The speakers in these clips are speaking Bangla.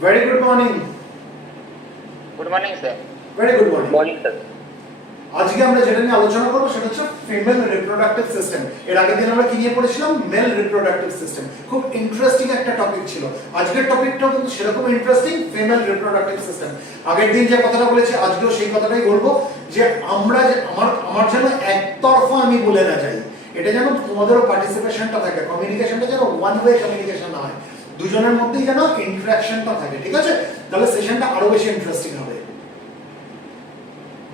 Very good morning. Good morning, sir. Very good morning. Morning, sir. আজকে আমরা যেটা নিয়ে আলোচনা করব সেটা হচ্ছে ফিমেল রিপ্রোডাক্টিভ সিস্টেম। এর আগের দিন আমরা কি নিয়ে পড়েছিলাম? Mail reproductive system. খুব ইন্টারেস্টিং একটা টপিক ছিল। আজকের টপিকটাও কিন্তু সেরকম ইন্টারেস্টিং, ফিমেল রিপ্রোডাক্টিভ সিস্টেম। আগের দিন যে কথাটা বলেছি আজকেও সেই কথাটাই বলবো যে আমরা যে আমার যেন একতরফা আমি বলে না যাই, এটা যেন তোমাদেরও পার্টিসিপেশনটা থাকে, কমিউনিকেশনটা যেন ওয়ান ওয়ে কমিউনিকেশন না হয়, দুজনের মধ্যেই যেন ইন্টারাকশনটা থাকে, ঠিক আছে? তাহলে সেশনটা আরো বেশি ইন্টারেস্টিং হবে।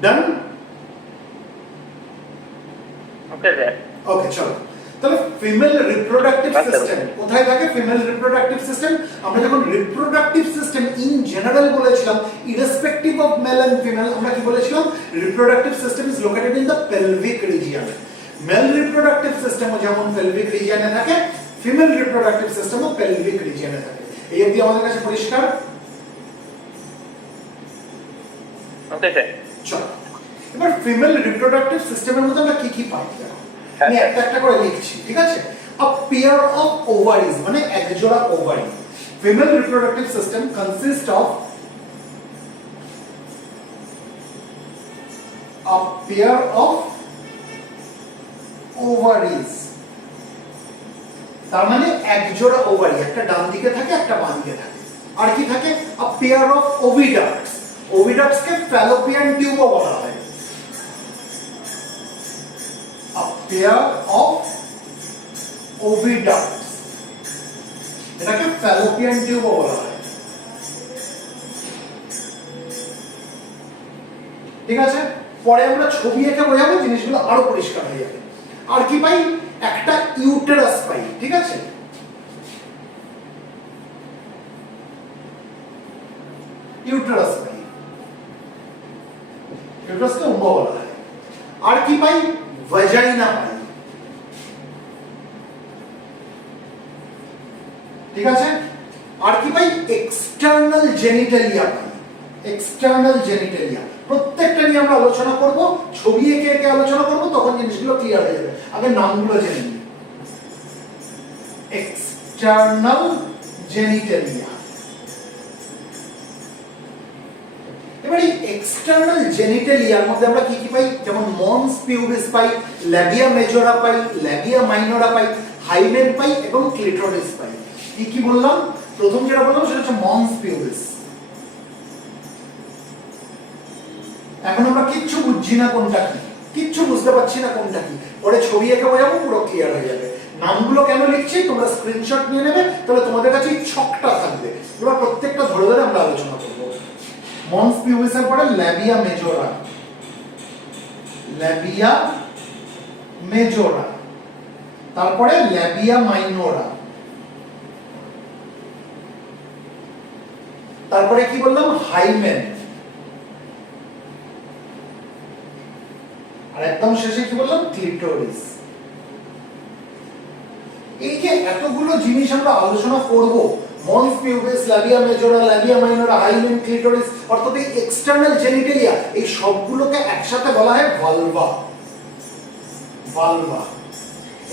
ডান? Okay, sir. ওকে, চলো। তাহলে ফিমেল রিপ্রোডাক্টিভ সিস্টেম কোথায় থাকে? ফিমেল রিপ্রোডাক্টিভ সিস্টেম আমরা যখন রিপ্রোডাক্টিভ সিস্টেম ইন জেনারেল বলেছিলাম, irrespective of male and female, আমরা কি বলেছিলাম? Reproductive system is located in the pelvic region. Male reproductive সিস্টেমও যেমন পেলভিক রিজিয়নে থাকে, ফিমেল রিপ্রোডাক্টিভ সিস্টেমও পেলভিক রিজিয়নে থাকে। এই অবধি আমাদের কাছে পরিষ্কার? Okay, sir. চলো, এবার ফিমেল রিপ্রোডাক্টিভ সিস্টেমের মধ্যে আমরা কি কি পাই দেখো। আমি একটা একটা করে লিখছি, ঠিক আছে? A pair of ovaries মানে একজোড়া ovary. Female reproductive system consist of a pair of ovaries। তার মানে একজোড়া ওভারি, একটা ডান দিকে থাকে একটা বাম দিকে থাকে। আর কি থাকে? A pair of oviducts। oviducts কে ফ্যালোপিয়ান টিউবও বলা হয়। A pair of oviducts, এটাকে ফ্যালোপিয়ান টিউবও বলা হয়, ঠিক আছে? পরে আমরা ছবি এঁকে বোঝাবো, জিনিসগুলো আরো পরিষ্কার হয়ে যাবে। আর কি পাই? একটা ইউটেরাস পাই, ঠিক আছে? ইউটেরাস পাই, ইউটেরাসকে উম্ব বলা হয়। আর কি পাই? ভাজাইনা পাই, ঠিক আছে? আর কি পাই? এক্সটার্নাল জেনিটালিয়া পাই। এক্সটার্নাল জেনিটালিয়া প্রত্যেকটা নিয়ে আমরা আলোচনা করব, ছবি এঁকে এঁকে আলোচনা করব, তখন জিনিসগুলো ক্লিয়ার হয়ে যাবে। আগে নামগুলো জেনে নিই। External genitalia. এবার এই এক্সটার্নাল জেনিটালিয়ার মধ্যে আমরা কি কি পাই? যেমন মন্স পিউবিস পাই, ল্যাবিয়া মেজোরা পাই, ল্যাবিয়া মাইনোরা পাই, হাইমেন পাই এবং ক্লিটোরিস পাই। কি কি বললাম? প্রথম যেটা বললাম সেটা হচ্ছে মন্স পিউবিস। এখন আমরা কিচ্ছু বুঝছি না কোনটা কি, কিচ্ছু বুঝতে পারছি না কোনটা কি, পরে ছবি এঁকে বোঝাবো, পুরো ক্লিয়ার হয়ে যাবে। নামগুলো কেন লিখছি তোমরা স্ক্রিনশট নিয়ে নেবে, তাহলে তোমাদের কাছে এই ছকটা থাকবে। এবার প্রত্যেকটা ধরে ধরে আমরা আলোচনা করব। মন্স পিউবিস এর পরে ল্যাবিয়া মেজোরা, ল্যাবিয়া মেজোরা, তারপরে ল্যাবিয়া মাইনোরা, তারপরে কি বললাম? হাইমেন, আর একদম শেষে কি বললাম? ক্লিটোরিস। এই যে এতগুলো জিনিস আমরা আলোচনা করব, mons pubis, labia majora, labia minora, hymen, clitoris, অর্থাৎ এই এক্সটার্নাল জেনিটালিয়া, এই সবগুলোকে একসাথে বলা হয় ভালভা। ভালভা।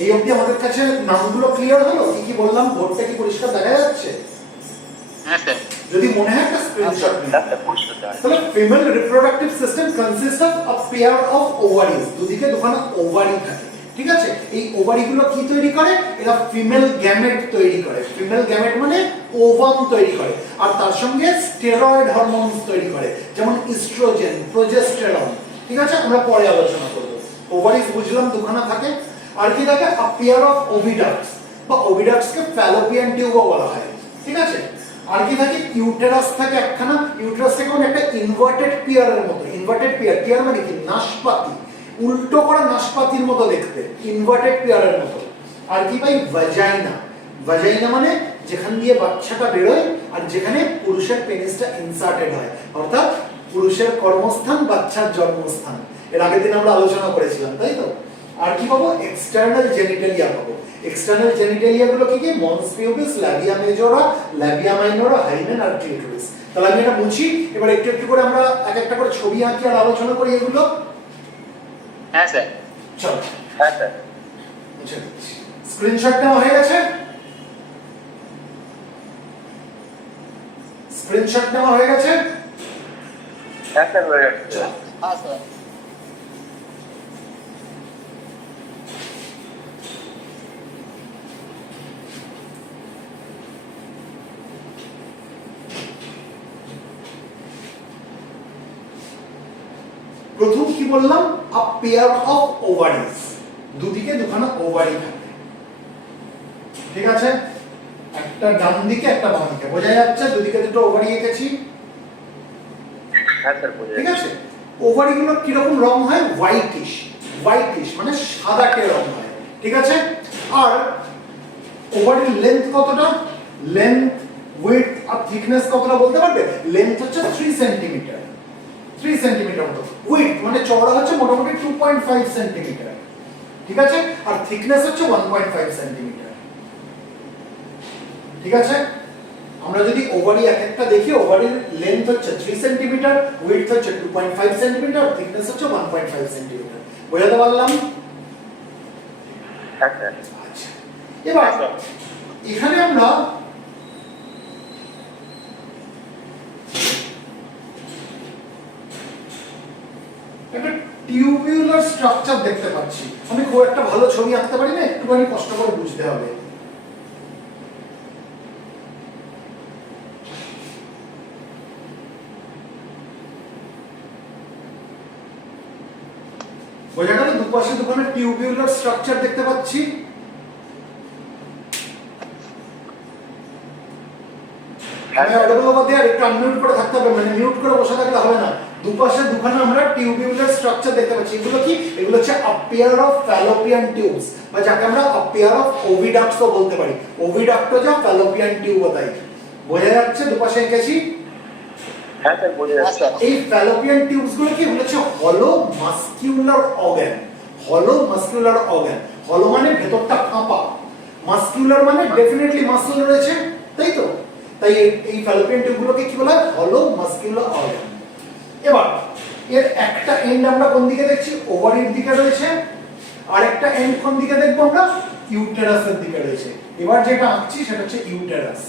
এই অবধি আমাদের কাছে নামগুলো ক্লিয়ার হলো? কি কি বললাম? বোর্ডটা কি পরিষ্কার দেখা যাচ্ছে? হ্যাঁ, স্যার। যদি মনে হয় একটা স্ক্রিনশট নিন। তাহলে female reproductive system consist of a pair of ovaries. দুদিকে দুখানা ওভারি থাকে, ঠিক আছে? এই ওভারিগুলো কি তৈরি করে? এরা ফিমেল গ্যামেট তৈরি করে। ফিমেল গ্যামেট মানে ওভাম তৈরি করে, আর তার সঙ্গে স্টেরয়েড হরমোনস তৈরি করে, যেমন ইস্ট্রোজেন, প্রোজেস্টেরন, ঠিক আছে? আমরা পরে আলোচনা করব। ওভারিজ বুঝলাম দুখানা থাকে। আর কি থাকে? আ পেয়ার অফ ওভিডাক্টস, বা ওভিডাক্টসকে ফ্যালোপিয়ান টিউবও বলা হয়, ঠিক আছে? আর কি থাকে? ইউটেরাস থাকে একখানা। ইউটেরাস থেকে মানে একটা ইনভার্টেড পিয়ারের মতো। ইনভার্টেড পিয়ার, পিয়ার মানে কি? নাশপাতি, উল্টো করা নাশপাতির মতো দেখতে, ইনভার্টেড পিয়ারের মতো। আর কি পাই? ভাজাইনা। ভাজাইনা মানে যেখান দিয়ে বাচ্চাটা বেরোয় আর যেখানে পুরুষের পেনিসটা ইনসার্টেড হয়, অর্থাৎ পুরুষের কর্মস্থান, বাচ্চার জন্মস্থান। এর আগের দিন আমরা আলোচনা করেছিলাম, তাই তো? আর কি পাবো? এক্সটার্নাল জেনিটালিয়া পাবো। এক্সটার্নাল জেনিটালিয়া গুলো কি কি? Mons pubis, labia majora, labia minora, hymen আর ক্লিটোরিস। তাহলে আমি এটা মুছি। এবার একটু একটু করে আমরা এক একটা করে ছবি আঁকি আর আলোচনা করি এগুলো। হ্যাঁ, স্যার। চলো। হ্যাঁ, স্যার। মুছে দিচ্ছি। স্ক্রিনশট নেওয়া হয়ে গেছে? স্ক্রিনশট নেওয়া হয়ে গেছে? হ্যাঁ স্যার হয়ে যাচ্ছে। হ্যাঁ স্যার। প্রথম কি বললাম? আ পেয়ার অফ ওভারিজ, দুদিকে দুখানা ওভারি থাকে, ঠিক আছে? একটা ডান দিকে একটা বাম দিকে, বোঝা যাচ্ছে? দুদিকে দুটো ওভারি এঁকেছি, হ্যাঁ স্যার বুঝে ঠিক আছে? ওভারিগুলো কিরকম রং হয়? হোয়াইটিশ, হোয়াইটিশ মানে সাদাটে রং হয়, ঠিক আছে? আর ওভারির লেন্থ কতটা? লেন্থ, উইডথ আর থিকনেস কতটা বলতে পারবে? লেন্থ হচ্ছে 3 সেন্টিমিটার, 3 সেন্টিমিটার মতো। উইডথ মানে চওড়া হচ্ছে মোটামুটি 2.5 সেন্টিমিটার, ঠিক আছে? আর থিকনেস হচ্ছে 1.5 সেন্টিমিটার, ঠিক আছে? আমরা যদি ওভারি এক একটা দেখি, ওভারির লেন্থ হচ্ছে 3 সেন্টিমিটার, উইডথ হচ্ছে 2.5 সেন্টিমিটার, আর থিকনেস হচ্ছে 1.5 সেন্টিমিটার। বোঝাতে পারলাম? হ্যাঁ স্যার। আচ্ছা, এবার এখানে আমরা একটা টিউবুলার স্ট্রাকচার দেখতে পাচ্ছি। আমি খুব একটা ভালো ছবি আঁকতে পারি না, একটুখানি কষ্ট করে বুঝতে হবে। বোঝা গেল? দুপাশে দুখানা টিউবুলার স্ট্রাকচার দেখতে পাচ্ছি। আমি অডিবল ওভার দেয়ার একটু আনমিউট করে থাকতে হবে, মানে মিউট করে বসে থাকলে হবে না। দুপাশে দুখানা আমরা টিউবুলার স্ট্রাকচার দেখতে পাচ্ছি। এগুলো কি? এগুলো হচ্ছে আ পেয়ার অফ ফ্যালোপিয়ান টিউবস, বা যাকে আমরা আ পেয়ার অফ ওভিডাক্টসও বলতে পারি। ওভিডাক্ট যা ফ্যালোপিয়ান টিউব তাই। বোঝা যাচ্ছে? দুপাশে এঁকেছি। হ্যাঁ স্যার বুঝে হ্যাঁ যাচ্ছে। স্যার। এই ফ্যালোপিয়ান টিউবস গুলো কি? এগুলো হচ্ছে হলো মাসকিউলার অর্গান। হলো মাসকিউলার অর্গান, হলো মানে ভেতরটা ফাঁপা, মাসকিউলার মানে ডেফিনেটলি মাসল রয়েছে, তাই তো? তাই এই ফ্যালোপিয়ান টিউবগুলোকে কি বলা হয়? হলো মাসকিউলার অর্গান। এবার এর একটা এন্ড আমরা কোন দিকে দেখছি? ওভারির দিকে রয়েছে, আর একটা এন্ড কোন দিকে দেখবো আমরা? ইউটেরাসের দিকে রয়েছে। এবার যেটা আঁকছি সেটা হচ্ছে ইউটেরাস।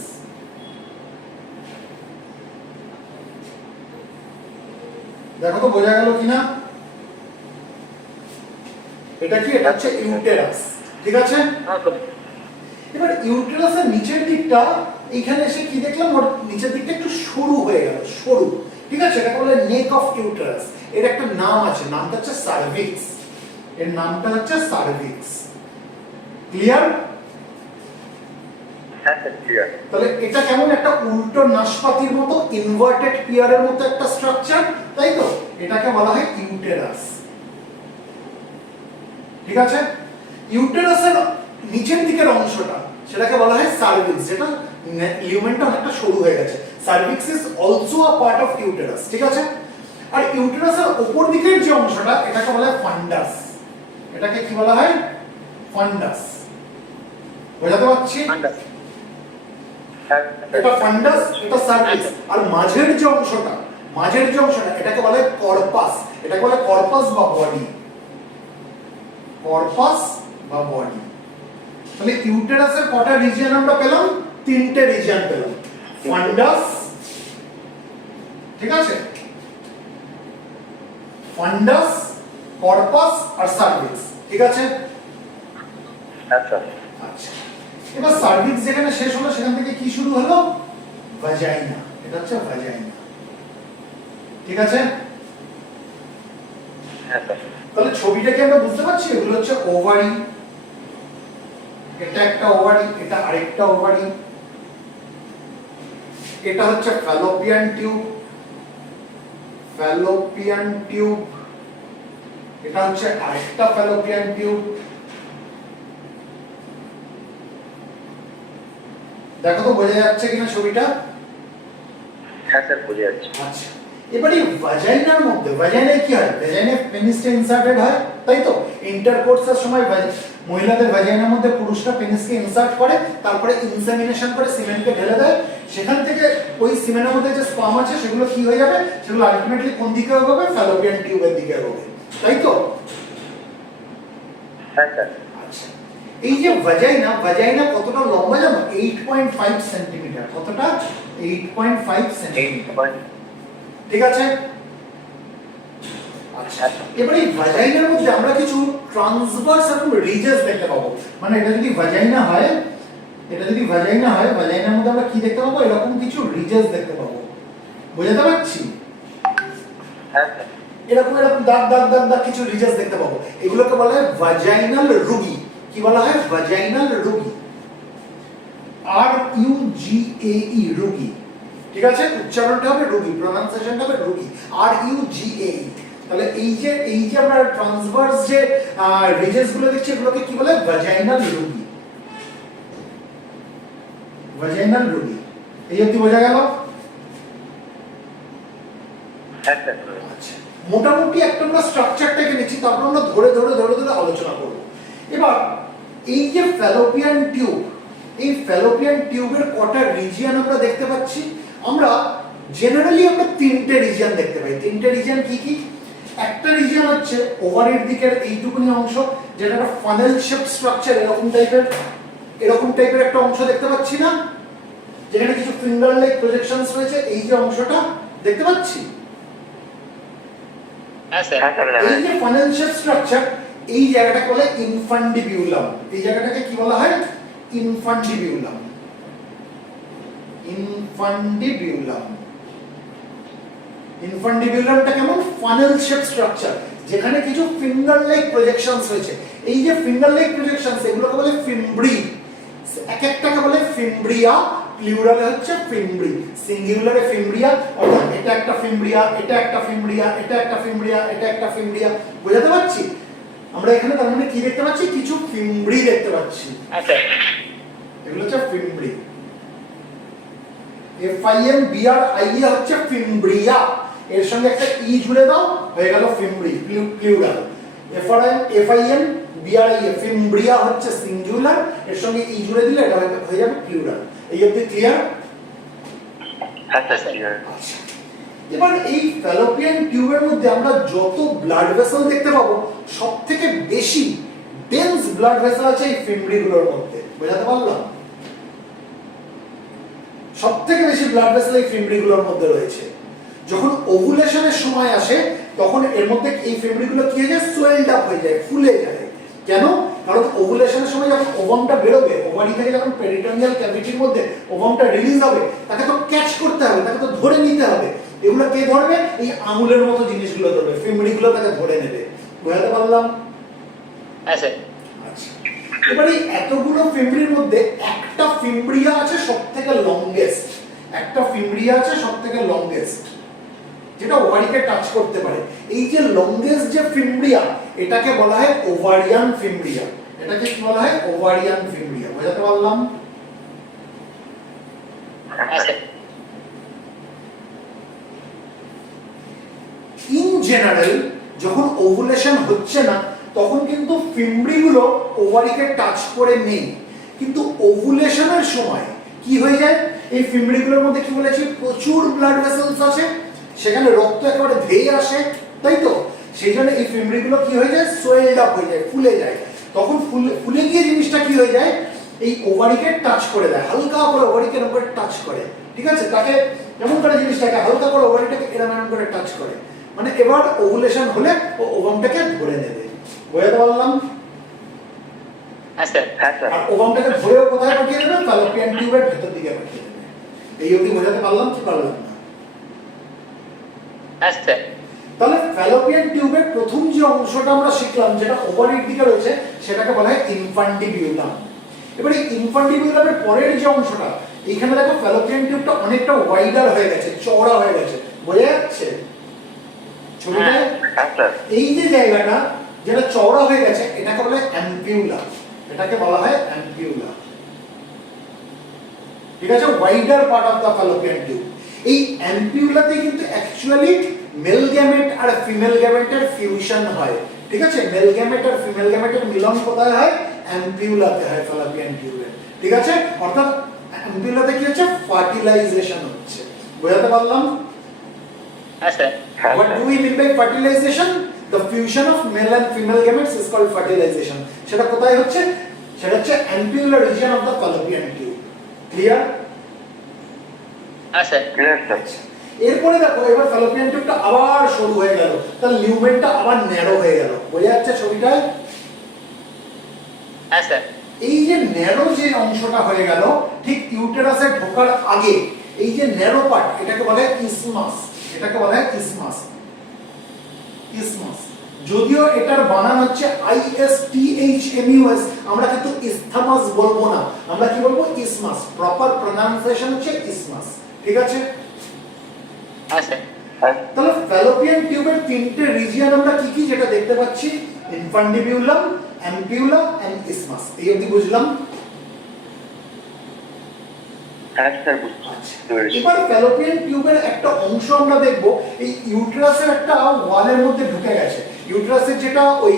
দেখো তো বোঝা গেল কিনা? এটা কি? এটা হচ্ছে ইউটেরাস, ঠিক আছে? হ্যাঁ স্যার। এবার ইউটেরাসের নিচের দিকটা, এইখানে এসে কি দেখলাম? ওর নিচের দিকটা একটু সরু হয়ে গেল, সরু, ঠিক আছে? এটাকে বলে নেক অফ ইউটেরাস। এর একটা নাম আছে, নামটা হচ্ছে সার্ভিক্স। এর নামটা হচ্ছে সার্ভিক্স। ক্লিয়ার? হ্যাঁ স্যার ক্লিয়ার। তাহলে এটা কেমন? একটা উল্টো নাশপাতির মতো, ইনভার্টেড পিয়ারের মতো একটা স্ট্রাকচার, তাই তো? এটাকে বলা হয় ইউটেরাস, ঠিক আছে? ইউটেরাসের নিচের দিকের অংশটা, সেটাকে বলা হয় সার্ভিক্স, যেটা লিউমেনটা অনেকটা সরু হয়ে গেছে। Cervix is also a part of uterus, ঠিক আছে? আর ইউটেরাসের উপর দিকের যে অংশটা, এটাকে বলা হয় ফান্ডাস। এটাকে কি বলা হয়? ফান্ডাস। বোঝাতে পারছি? হ্যাঁ এটা ফান্ডাস, এটা সার্ভিক্স। আর মাঝের যে অংশটা, মাঝের যে অংশটা, এটাকে বলা হয় কর্পাস। এটাকে বলা হয় কর্পাস বা বডি, কর্পাস বা বডি। তাহলে ইউটেরাসের কটা রিজিয়ন আমরা পেলাম? 3টে রিজিয়ন পেলাম। ফান্ডাস, ঠিক আছে? ফান্ডাস, কর্পাস আর সার্ভিক্স, ঠিক আছে? হ্যাঁ স্যার। আচ্ছা, এবার সার্ভিক্স যেখানে শেষ হলো, সেখান থেকে কি শুরু হলো? ভাজাইনা। এটা হচ্ছে ভাজাইনা, ঠিক আছে? হ্যাঁ স্যার। তাহলে ছবিটাকে আমরা বুঝতে পারছি? এগুলো হচ্ছে ওভারি, এটা একটা ওভারি, এটা আরেকটা ওভারি, এটা হচ্ছে ফ্যালোপিয়ান টিউব, ফ্যালোপিয়ান টিউব, এটা হচ্ছে আরেকটা ফ্যালোপিয়ান টিউব। দেখো তো বোঝা যাচ্ছে কিনা ছবিটা? হ্যাঁ স্যার বুঝে যাচ্ছে। আচ্ছা, এবারে ভাজাইনার মধ্যে, ভাজাইনায় কি হয়? ভাজাইনায় পেনিসটা ইনসার্টেড হয়, তাই তো? ইন্টারকোর্সের সময় মহিলাদের ভাজাইনার মধ্যে পুরুষরা পেনিসকে ইনসার্ট করে, তারপরে ইনসেমিনেশন করে সিমেন্টকে ঢেলে দেয়। সেখান থেকে ওই সিমেন্টের মধ্যে যে স্পার্ম আছে, সেগুলো কি হয়ে যাবে? সেগুলো আলটিমেটলি কোন দিকে এগোবে? ফ্যালোপিয়ান টিউবের দিকে এগোবে, তাই তো? হ্যাঁ স্যার। আচ্ছা, এই যে ভাজাইনা, ভাজাইনা কতটা লম্বা জানো? 8.5 সেন্টিমিটার। কতটা? 8.5 সেন্টিমিটার। ঠিক আছে? আচ্ছা, এবারে এই ভাজাইনার মধ্যে আমরা কিছু ট্রান্সভার্স এবং রিজেস দেখতে পাবো। মানে এটা যদি ভাজাইনা হয়, ভাজাইনার মধ্যে আমরা কি দেখতে পাবো? এরকম কিছু রিজেস দেখতে পাবো। বুঝতে পারছি? হ্যাঁ স্যার। এরকম দাগ দাগ দাগ দাগ কিছু রিজেস দেখতে পাবো। এগুলোকে বলা হয় ভাজাইনাল রুগি। কি বলা হয়? ভাজাইনাল রুগি। RUGAE রুগি। ঠিক আছে? উচ্চারণটা হবে রুগি, প্রনাউন্সিয়েশনটা হবে রুগি, RUGAE। তাহলে এই যে আমরা ট্রান্সভার্স যে রিজেস গুলো দেখছি এগুলোকে কি বলে? ভাজাইনাল রুগি। ভাজাইনাল রুগি। এই অবধি বোঝা গেল? হ্যাঁ স্যার। আচ্ছা, মোটামুটি একটা আমরা স্ট্রাকচারটাকে নিচ্ছি, তারপর আমরা ধরে ধরে ধরে ধরে আলোচনা করব। এবার এই যে ফ্যালোপিয়ান টিউব, এই ফ্যালোপিয়ান টিউবের কটা রিজিয়ন আমরা দেখতে পাচ্ছি? আমরা জেনারেলি তিনটে রিজিয়ন দেখতে পাই। তিনটে রিজিয়ন কি কি? একটা রিজিয়ন হচ্ছে ওভারির দিকের এইটুকুনি অংশ, যেটা একটা ফানেল শেপ স্ট্রাকচার, এরকম টাইপের একটা অংশ দেখতে পাচ্ছি না, যেখানে কিছু ফিঙ্গার লাইক প্রজেকশনস রয়েছে। এই যে অংশটা দেখতে পাচ্ছি, এই যে ফানেল শেপ স্ট্রাকচার, এই জায়গাটাকে বলে ইনফান্ডিবিউলাম। এই জায়গাটাকে কি বলা হয়? ইনফান্ডিবিউলাম। ইনফান্ডিবিউলামটা কেমন? ফানেল শেপ স্ট্রাকচার, যেখানে কিছু ফিঙ্গার লাইক প্রজেকশনস রয়েছে। এই যে ফিঙ্গার লাইক প্রজেকশনস, এগুলোকে বলে ফিমব্রি। এক একটাকে বলে ফিমব্রিয়া, প্লুরালে হচ্ছে ফিমব্রি, সিঙ্গুলারে ফিমব্রিয়া। অর্থাৎ এটা একটা ফিমব্রিয়া, এটা একটা ফিমব্রিয়া, এটা একটা ফিমব্রিয়া, এটা একটা ফিমব্রিয়া। বুঝতে পারছি? আমরা এখানে তার মানে কি দেখতে পাচ্ছি? কিছু ফিমব্রি দেখতে পাচ্ছি। আচ্ছা, এগুলো হচ্ছে ফিমব্রি। FIMBRIA হচ্ছে ফিমব্রিয়া। এর সঙ্গে একটা ই জুড়ে দাও, হয়ে গেল ফিমব্রি, প্লুরাল। FIMBRIA ফিমব্রিয়া হচ্ছে সিঙ্গুলার, এর সঙ্গে ই জুড়ে দিলে এটা হয়ে যাবে প্লুরাল। এই অবধি ক্লিয়ার? হ্যাঁ স্যার ক্লিয়ার। আচ্ছা, এবার এই ফ্যালোপিয়ান টিউবের মধ্যে আমরা যত ব্লাড ভেসেল দেখতে পাবো, সবথেকে বেশি ডেন্স ব্লাড ভেসেল আছে এই ফিমব্রি গুলোর মধ্যে। বোঝাতে পারলাম? সবথেকে বেশি ব্লাড ভেসেল এই ফিমব্রি গুলোর মধ্যে রয়েছে। যখন ওভুলেশনের সময় আসে, তখন এর মধ্যে এই ফিমব্রি গুলো কি হয়ে যায়? সোয়েলড আপ হয়ে যায়, ফুলে যায়। কেন? কারণ ওভুলেশনের সময় যখন ওভামটা বেরোবে, ওভারি থেকে যখন পেরিটোনিয়াল ক্যাভিটির মধ্যে ওভামটা রিলিজ হবে, তাকে তো ক্যাচ করতে হবে, তাকে তো ধরে নিতে হবে। এগুলো কে ধরবে? এই আঙুলের মতো জিনিসগুলো ধরবে, ফিমব্রি গুলো তাকে ধরে নেবে। বোঝাতে পারলাম? আচ্ছা। এবারে এতগুলো ফিমব্রির মধ্যে একটা ফিমব্রিয়া আছে সবথেকে লংগেস্ট, একটা ফিমব্রিয়া আছে সবথেকে লংগেস্ট, যেটা ওভারিকে টাচ করতে পারে। এই যে লংগেস্ট যে ফিমব্রিয়া, এটাকে বলা হয় ওভারিয়ান ফিমব্রিয়া। এটাকে কি বলা হয়? Ovarian fimbria. বোঝাতে পারলাম? আচ্ছা। ইন জেনারেল যখন ওভুলেশন হচ্ছে না, তখন কিন্তু ফিমব্রি গুলো ওভারিকে টাচ করে নেই। কিন্তু ওভুলেশনের সময় কি হয়ে যায়? এই ফিমব্রি গুলোর মধ্যে কি বলেছি? প্রচুর ব্লাড ভেসেলস আছে, সেখানে রক্ত একেবারে ধেয়ে আসে, তাই তো? সেই জন্য এই ফিমব্রি গুলো কি হয়ে যায়? সোয়েলড আপ হয়ে যায়, ফুলে যায়। তখন ফুলে গিয়ে জিনিসটা কি হয়ে যায়? এই ওভারিকে টাচ করে দেয়, হালকা করে ওভারিকে এরকম করে টাচ করে। ঠিক আছে? তাকে এমন করে জিনিসটাকে হালকা করে ওভারিটাকে এরকম করে টাচ করে, মানে এবার ওভুলেশন হলে ও ওভামটাকে ধরে নেবে। বুঝতে পারলাম? আচ্ছা। হ্যাঁ স্যার। আর ওভামটাকে ধরেও কোথায় পাঠিয়ে দেবে? ফ্যালোপিয়ান টিউবের ভেতর দিকে পাঠিয়ে দেবে। এই অবধি বোঝাতে পারলাম কি পারলাম না? আচ্ছা। তাহলে ফ্যালোপিয়ান টিউবের প্রথম যে অংশটা আমরা শিখলাম, যেটা ওভারির দিকে রয়েছে, সেটাকে বলা হয় ইনফান্ডিবিউলাম। এবার এই ইনফান্ডিবিউলামের পরের যে অংশটা, এইখানে দেখো ফ্যালোপিয়ান টিউবটা অনেকটা ওয়াইডার হয়ে গেছে, চওড়া হয়ে গেছে। বোঝা যাচ্ছে ছবিতে? এই যে জায়গাটা যেটা চওড়া হয়ে গেছে, এটাকে বলা হয় অ্যাম্পিউলা। এটাকে বলা হয় অ্যাম্পিউলা। ঠিক আছে? Wider part of the fallopian tube. এই অ্যাম্পিউলাতে কিন্তু অ্যাকচুয়ালি মেল গ্যামেট আর ফিমেল গ্যামেটের ফিউশন হয়। ঠিক আছে? মেল গ্যামেট আর ফিমেল গ্যামেটের মিলন কোথায় হয়? অ্যাম্পিউলাতে হয়, ফ্যালোপিয়ান টিউবে। ঠিক আছে? অর্থাৎ অ্যাম্পিউলাতে কি হচ্ছে? ফার্টিলাইজেশন হচ্ছে। বোঝাতে পারলাম? আচ্ছা। What do we mean by fertilization? The fusion of male and female gametes is called fertilization. সেটা কোথায় হচ্ছে? সেটা হচ্ছে ampular region of the fallopian tube. Clear? হ্যাঁ স্যার ক্লিয়ার স্যার। এরপরে দেখো এবার ফ্যালোপিয়ান টিউবটা আবার সরু হয়ে গেল, তাহলে লিউমেনটা আবার ন্যারো হয়ে গেল। বোঝা যাচ্ছে ছবিটায়? হ্যাঁ স্যার এই যে ন্যারো যে অংশটা হয়ে গেল ঠিক ইউটেরাসে ঢোকার আগে, এই যে ন্যারো পার্ট এটাকে বলা হয় ইসমাস। এটাকে বলা হয় ইসমাস। ইসমাস যদিও এটার বানান হচ্ছে ISTHMUS, আমরা কিন্তু ইসথামাস বলবো না, আমরা কি বলবো? ইসমাস। প্রপার প্রনাউন্সিয়েশন হচ্ছে ইসমাস। ঠিক আছে? হ্যাঁ স্যার তাহলে ফ্যালোপিয়ান টিউবের তিনটে রিজিয়ন আমরা কি কি যেটা দেখতে পাচ্ছি? ইনফান্ডিবিউলাম, অ্যাম্পিউলা এন্ড ইসমাস। এই অবধি বুঝলাম? হ্যাঁ স্যার বুঝতে পেরেছি। এবার ফ্যালোপিয়ান টিউবের একটা অংশ আমরা দেখব, এই ইউটেরাসের একটা ওয়ালের মধ্যে ঢুকে গেছে। ইউটেরাসের যেটা ওই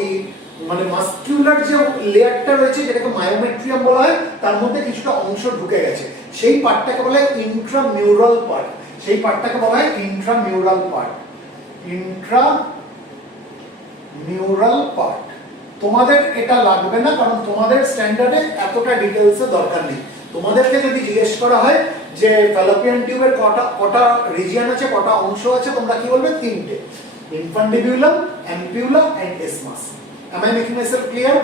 মানে মাসকিউলার যে লেয়ারটা রয়েছে যেটাকে মায়োমেট্রিয়াম বলা হয়, তার মধ্যে কিছুটা অংশ ঢুকে গেছে। সেই পার্টটাকে বলা হয় ইন্ট্রামিউরাল পার্ট। সেই পার্টটাকে বলা হয় ইন্ট্রামিউরাল পার্ট। ইন্ট্রামিউরাল পার্ট। তোমাদের এটা লাগবে না, কারণ তোমাদের স্ট্যান্ডার্ডে এতটা ডিটেইলসে দরকার নেই। তোমাদেরকে যদি জিজ্ঞেস করা হয় যে ফ্যালোপিয়ান টিউবের কটা রিজিয়ন আছে, কটা অংশ আছে, তোমরা কি বলবে? তিনটে। Infundibulum, ampulla and isthmus. Am I making myself clear?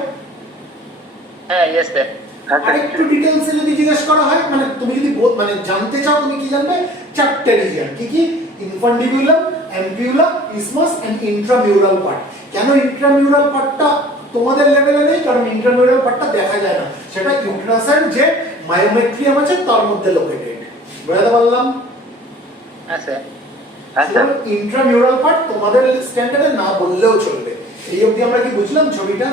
হ্যাঁ ইয়েস স্যার হ্যাঁ আর স্যার। একটু ডিটেইলসে যদি জিজ্ঞেস করা হয়, মানে তুমি যদি মানে জানতে চাও, তুমি কি জানবে? চারটে রিজিয়ন। কি কি? ইনফান্ডিবিউলাম, অ্যাম্পিউলা, ইসমাস এন্ড ইন্ট্রামিউরাল পার্ট। কেন ইন্ট্রামিউরাল পার্টটা তোমাদের লেভেলে নেই? কারণ ইন্ট্রামিউরাল পার্টটা দেখা যায় না, সেটা ইউটেরাসের যে মায়োমেট্রিয়াম আছে তার মধ্যে লোকেটেড। বুঝতে পারলাম? হ্যাঁ স্যার হ্যাঁ স্যার। ইন্ট্রামিউরাল পার্ট তোমাদের স্ট্যান্ডার্ডে না বললেও চলবে। এই অবধি আমরা কি বুঝলাম ছবিটা?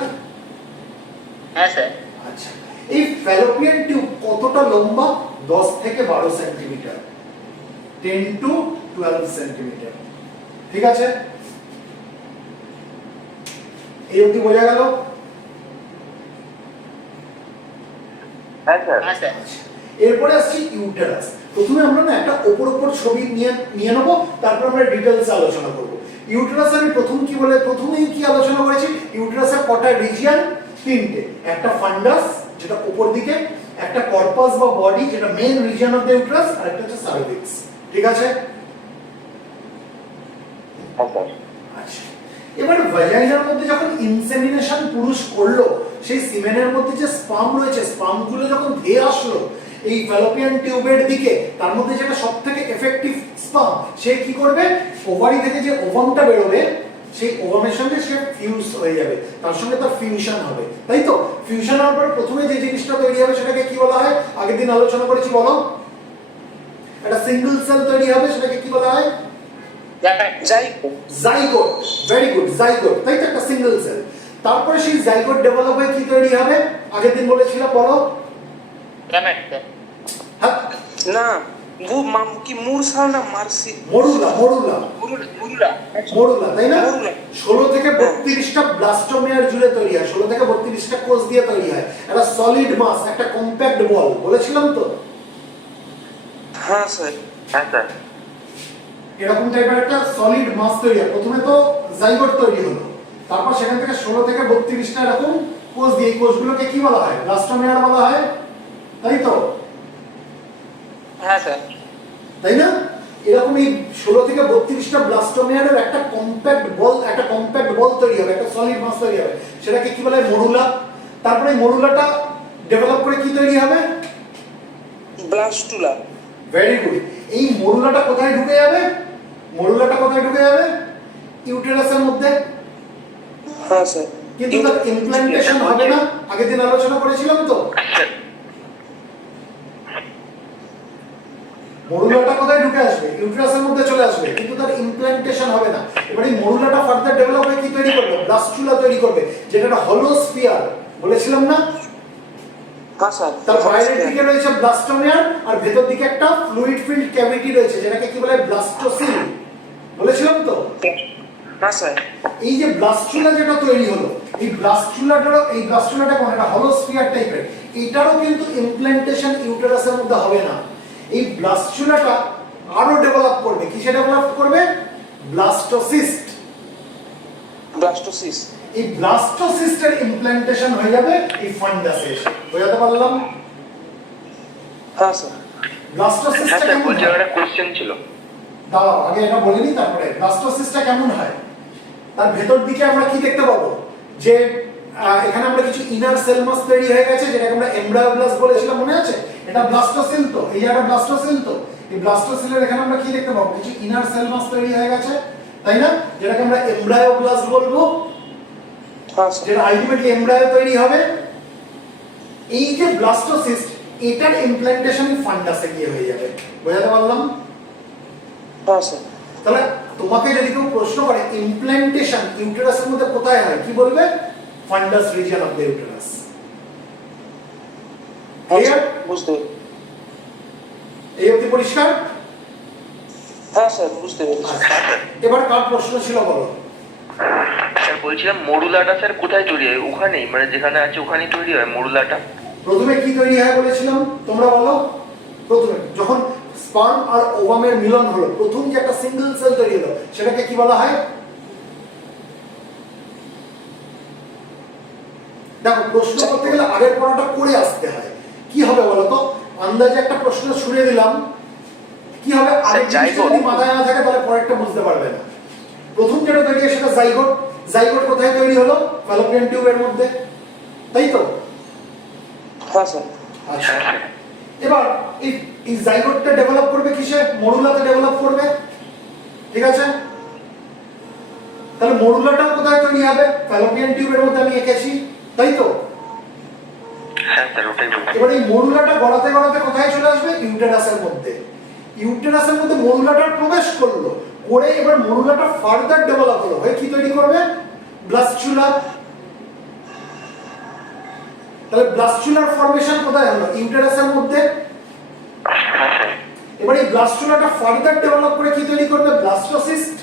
হ্যাঁ স্যার আচ্ছা, এই ফ্যালোপিয়ান টিউব কতটা লম্বা? 10 থেকে 12 সেন্টিমিটার, 10 টু 12 সেন্টিমিটার। ঠিক আছে? এই অবধি বোঝা গেল? হ্যাঁ স্যার। হ্যাঁ স্যার আচ্ছা, এরপরে আসছি ইউটেরাস। প্রথমে আমরা না একটা ওপর ছবি নিয়ে নেব, তারপর আমরা ডিটেইলসে আলোচনা করব। ইউটেরাস আমি প্রথমেই কি আলোচনা করেছি? ইউটেরাসের কটা রিজিয়ন? তিনটে। একটা ফান্ডাস যেটা উপর দিকে, একটা কর্পাস বা বডি যেটা main region of the uterus, আর একটা হচ্ছে সার্ভিক্স। ঠিক আছে? হ্যাঁ স্যার। আচ্ছা, এবার ভাজাইনার মধ্যে যখন ইনসেমিনেশন পুরুষ করলো, সেই সিমেনের মধ্যে যে স্পার্ম রয়েছে, স্পার্মগুলো যখন ধেয়ে আসলো এই ফ্যালোপিয়ান টিউবের দিকে, তার মধ্যে যেটা সবথেকে এফেক্টিভ স্পার্ম, সে কি করবে? ওভারি থেকে যে ওভামটা বেরোবে, সেই ওভামের সঙ্গে সে ফিউজ হয়ে যাবে, তার সঙ্গে তার ফিউশন হবে। তাই তো? ফিউশন হওয়ার পর প্রথমে যে জিনিসটা তৈরি হবে সেটাকে কি বলা হয়? আগের দিন আলোচনা করেছি, বলো। একটা সিঙ্গেল সেল তৈরি হবে, সেটাকে কি বলা হয়? জাইগোট। Very good, zygote. তাই তো? একটা সিঙ্গেল সেল। তারপরে সেই জাইগোট ডেভেলপ হয়ে কি তৈরি হবে? আগের দিন বলেছিলাম, বলো। গ্যামেট স্যার হ্যাঁ, না वो माम की मूरसाल ना मारसी মরুলা। মুরুলা মরুলা, তাই না? মরুলা। 16 থেকে 32টা ব্লাস্টোমিয়ার জুড়ে তৈরি হয়, 16 থেকে 32টা কোষ দিয়ে তৈরি হয়। একটা সলিড মাস, একটা কম্প্যাক্ট বল, বলেছিলাম তো। हाँ सर হ্যাঁ স্যার। এরকম টাইপের একটা সলিড মাস তৈরি হয়। প্রথমে তো জাইগোট তৈরি হলো, তারপর সেখান থেকে 16 থেকে 32টা এরকম কোষ দিয়ে, এই কোষগুলোকে কি বলা হয়? ব্লাস্টোমিয়ার বলা হয়। তাই তো? হ্যাঁ স্যার তাই না? এরকম এই 16 থেকে 32টা ব্লাস্টোমিয়ারের একটা কম্প্যাক্ট বল তৈরি হবে, একটা সলিড মাস তৈরি হবে, সেটাকে কি বলে? মরুলা। তারপরে এই মরুলাটা ডেভেলপ করে কি তৈরি হবে? Blastula very good. এই মরুলাটা কোথায় ঢুকে যাবে? ইউটেরাসের মধ্যে। हाँ सर কিন্তু তার ইমপ্ল্যান্টেশন হবে না, আগের দিন আলোচনা করেছিলাম তো। মরুলাটা কোথায় ঢুকে আসবে? ইউটেরাসের মধ্যে চলে আসবে, কিন্তু তার ইমপ্ল্যান্টেশন হবে না। এবার এই মরুলাটা ফার্দার ডেভেলপ হয়ে কি তৈরি করবে? ব্লাস্টুলা তৈরি করবে, যেটা একটা হলো স্ফিয়ার, বলেছিলাম না? हाँ सर তার বাইরের দিকে রয়েছে ব্লাস্টোমিয়ার, আর ভেতর দিকে একটা ফ্লুইড ফিল্ড ক্যাভিটি রয়েছে, যেটাকে কি বলে? ব্লাস্টোসিল, বলেছিলাম তো। हाँ सर এই যে ব্লাস্টুলা যেটা তৈরি হলো, এই ব্লাস্টুলাটা কোন? একটা হলো স্ফিয়ার টাইপের। এটারও কিন্তু ইমপ্ল্যান্টেশন ইউটেরাসের মধ্যে হবে না। এই ব্লাস্টুলাটা আরো ডেভেলপ করবে। কিসে ডেভেলপ করবে? ব্লাস্টোসিস্ট। ब्लास्टोसिस এই ব্লাস্টোসিস্টের ইমপ্ল্যান্টেশন হয়ে যাবে এই ফান্ডাসে এসে। বোঝাতে পারলাম? हाँ सर ব্লাস্টোসিস্টটা হ্যাঁ স্যার কেমন বলছি হয়? আমার একটা কোশ্চেন ছিল। দাঁড়াও আগে এটা বলে নিই, তারপরে ব্লাস্টোসিস্টটা কেমন হয়। তার ভেতর দিকে আমরা কি দেখতে পাবো, যে এখানে আমরা কিছু ইনার সেল মাস তৈরি হয়ে গেছে, যেটাকে আমরা এমব্রায়োব্লাস্ট বলেছিলাম, মনে আছে? এটা ব্লাস্টোসিল তো, এই জায়গাটা ব্লাস্টোসিল তো। এই ব্লাস্টোসিলের এখানে আমরা কি দেখতে পাবো, কিছু ইনার সেল মাস তৈরি হয়ে গেছে, তাই না? যেটাকে আমরা এমব্রায়োব্লাস্ট বলবো, হ্যাঁ স্যার। যেটা আলটিমেটলি এমব্রায়ো তৈরি হবে। এই যে ব্লাস্টোসিস্ট, এটার ইমপ্ল্যান্টেশন ফান্ডাসে গিয়ে হয়ে যাবে। বোঝাতে পারলাম? হ্যাঁ স্যার। তাহলে তোমাকে যদি কেউ প্রশ্ন করে ইমপ্ল্যান্টেশন ইউটেরাসের মধ্যে কোথায় হয়, কি বলবে? ফান্ডাস region of the uterus. Clear? বুঝতে এই অবধি পরিষ্কার? হ্যাঁ স্যার বুঝতে পেরেছি। আচ্ছা, এবার কার প্রশ্ন ছিল বলো? স্যার বলছিলাম মরুলাটা স্যার কোথায় তৈরি হয়? ওখানেই, মানে যেখানে আছে ওখানেই তৈরি হয় মরুলাটা? প্রথমে কি তৈরি হয় বলেছিলাম, তোমরা বলো। প্রথমে যখন স্পার্ম আর ওভামের মিলন হলো, প্রথম যে একটা সিঙ্গেল সেল তৈরি হলো, সেটাকে কি বলা হয়? দেখো, প্রশ্ন করতে গেলে আগের পড়াটা করে আসতে হয়। কি হবে বলো তো? আন্দাজে একটা প্রশ্ন ছুড়ে দিলাম, কি হবে? আগের জিনিসটা যদি মাথায় না থাকে তাহলে পরেরটা বুঝতে পারবে না। প্রথম যেটা তৈরি হয় সেটা জাইগোট। জাইগোট কোথায় তৈরি হলো? ফ্যালোপিয়ান টিউবের মধ্যে, তাই তো? হ্যাঁ স্যার। আচ্ছা, এবার এই জাইগোটটা ডেভেলপ করবে কিসে? মরুলাতে ডেভেলপ করবে, ঠিক আছে? তাহলে মরুলাটাও কোথায় তৈরি হবে? ফ্যালোপিয়ান টিউবের মধ্যে আমি এঁকেছি, তাই তো? হ্যাঁ স্যার ওটাই বলছি। এবার এই মরুলাটা গড়াতে গড়াতে কোথায় চলে আসবে? ইউটেরাসের মধ্যে। ইউটেরাসের মধ্যে মরুলাটা প্রবেশ করলো, করে এবার মরুলাটা ফার্দার ডেভেলপ হলো, হয়ে কি তৈরি করবে? ব্লাস্টুলা। তাহলে ব্লাস্টুলার ফর্মেশন কোথায় হলো? ইউটেরাসের মধ্যে। হ্যাঁ স্যার। এবার এই ব্লাস্টুলাটা ফার্দার ডেভেলপ করে কি তৈরি করবে? ব্লাস্টোসিস্ট।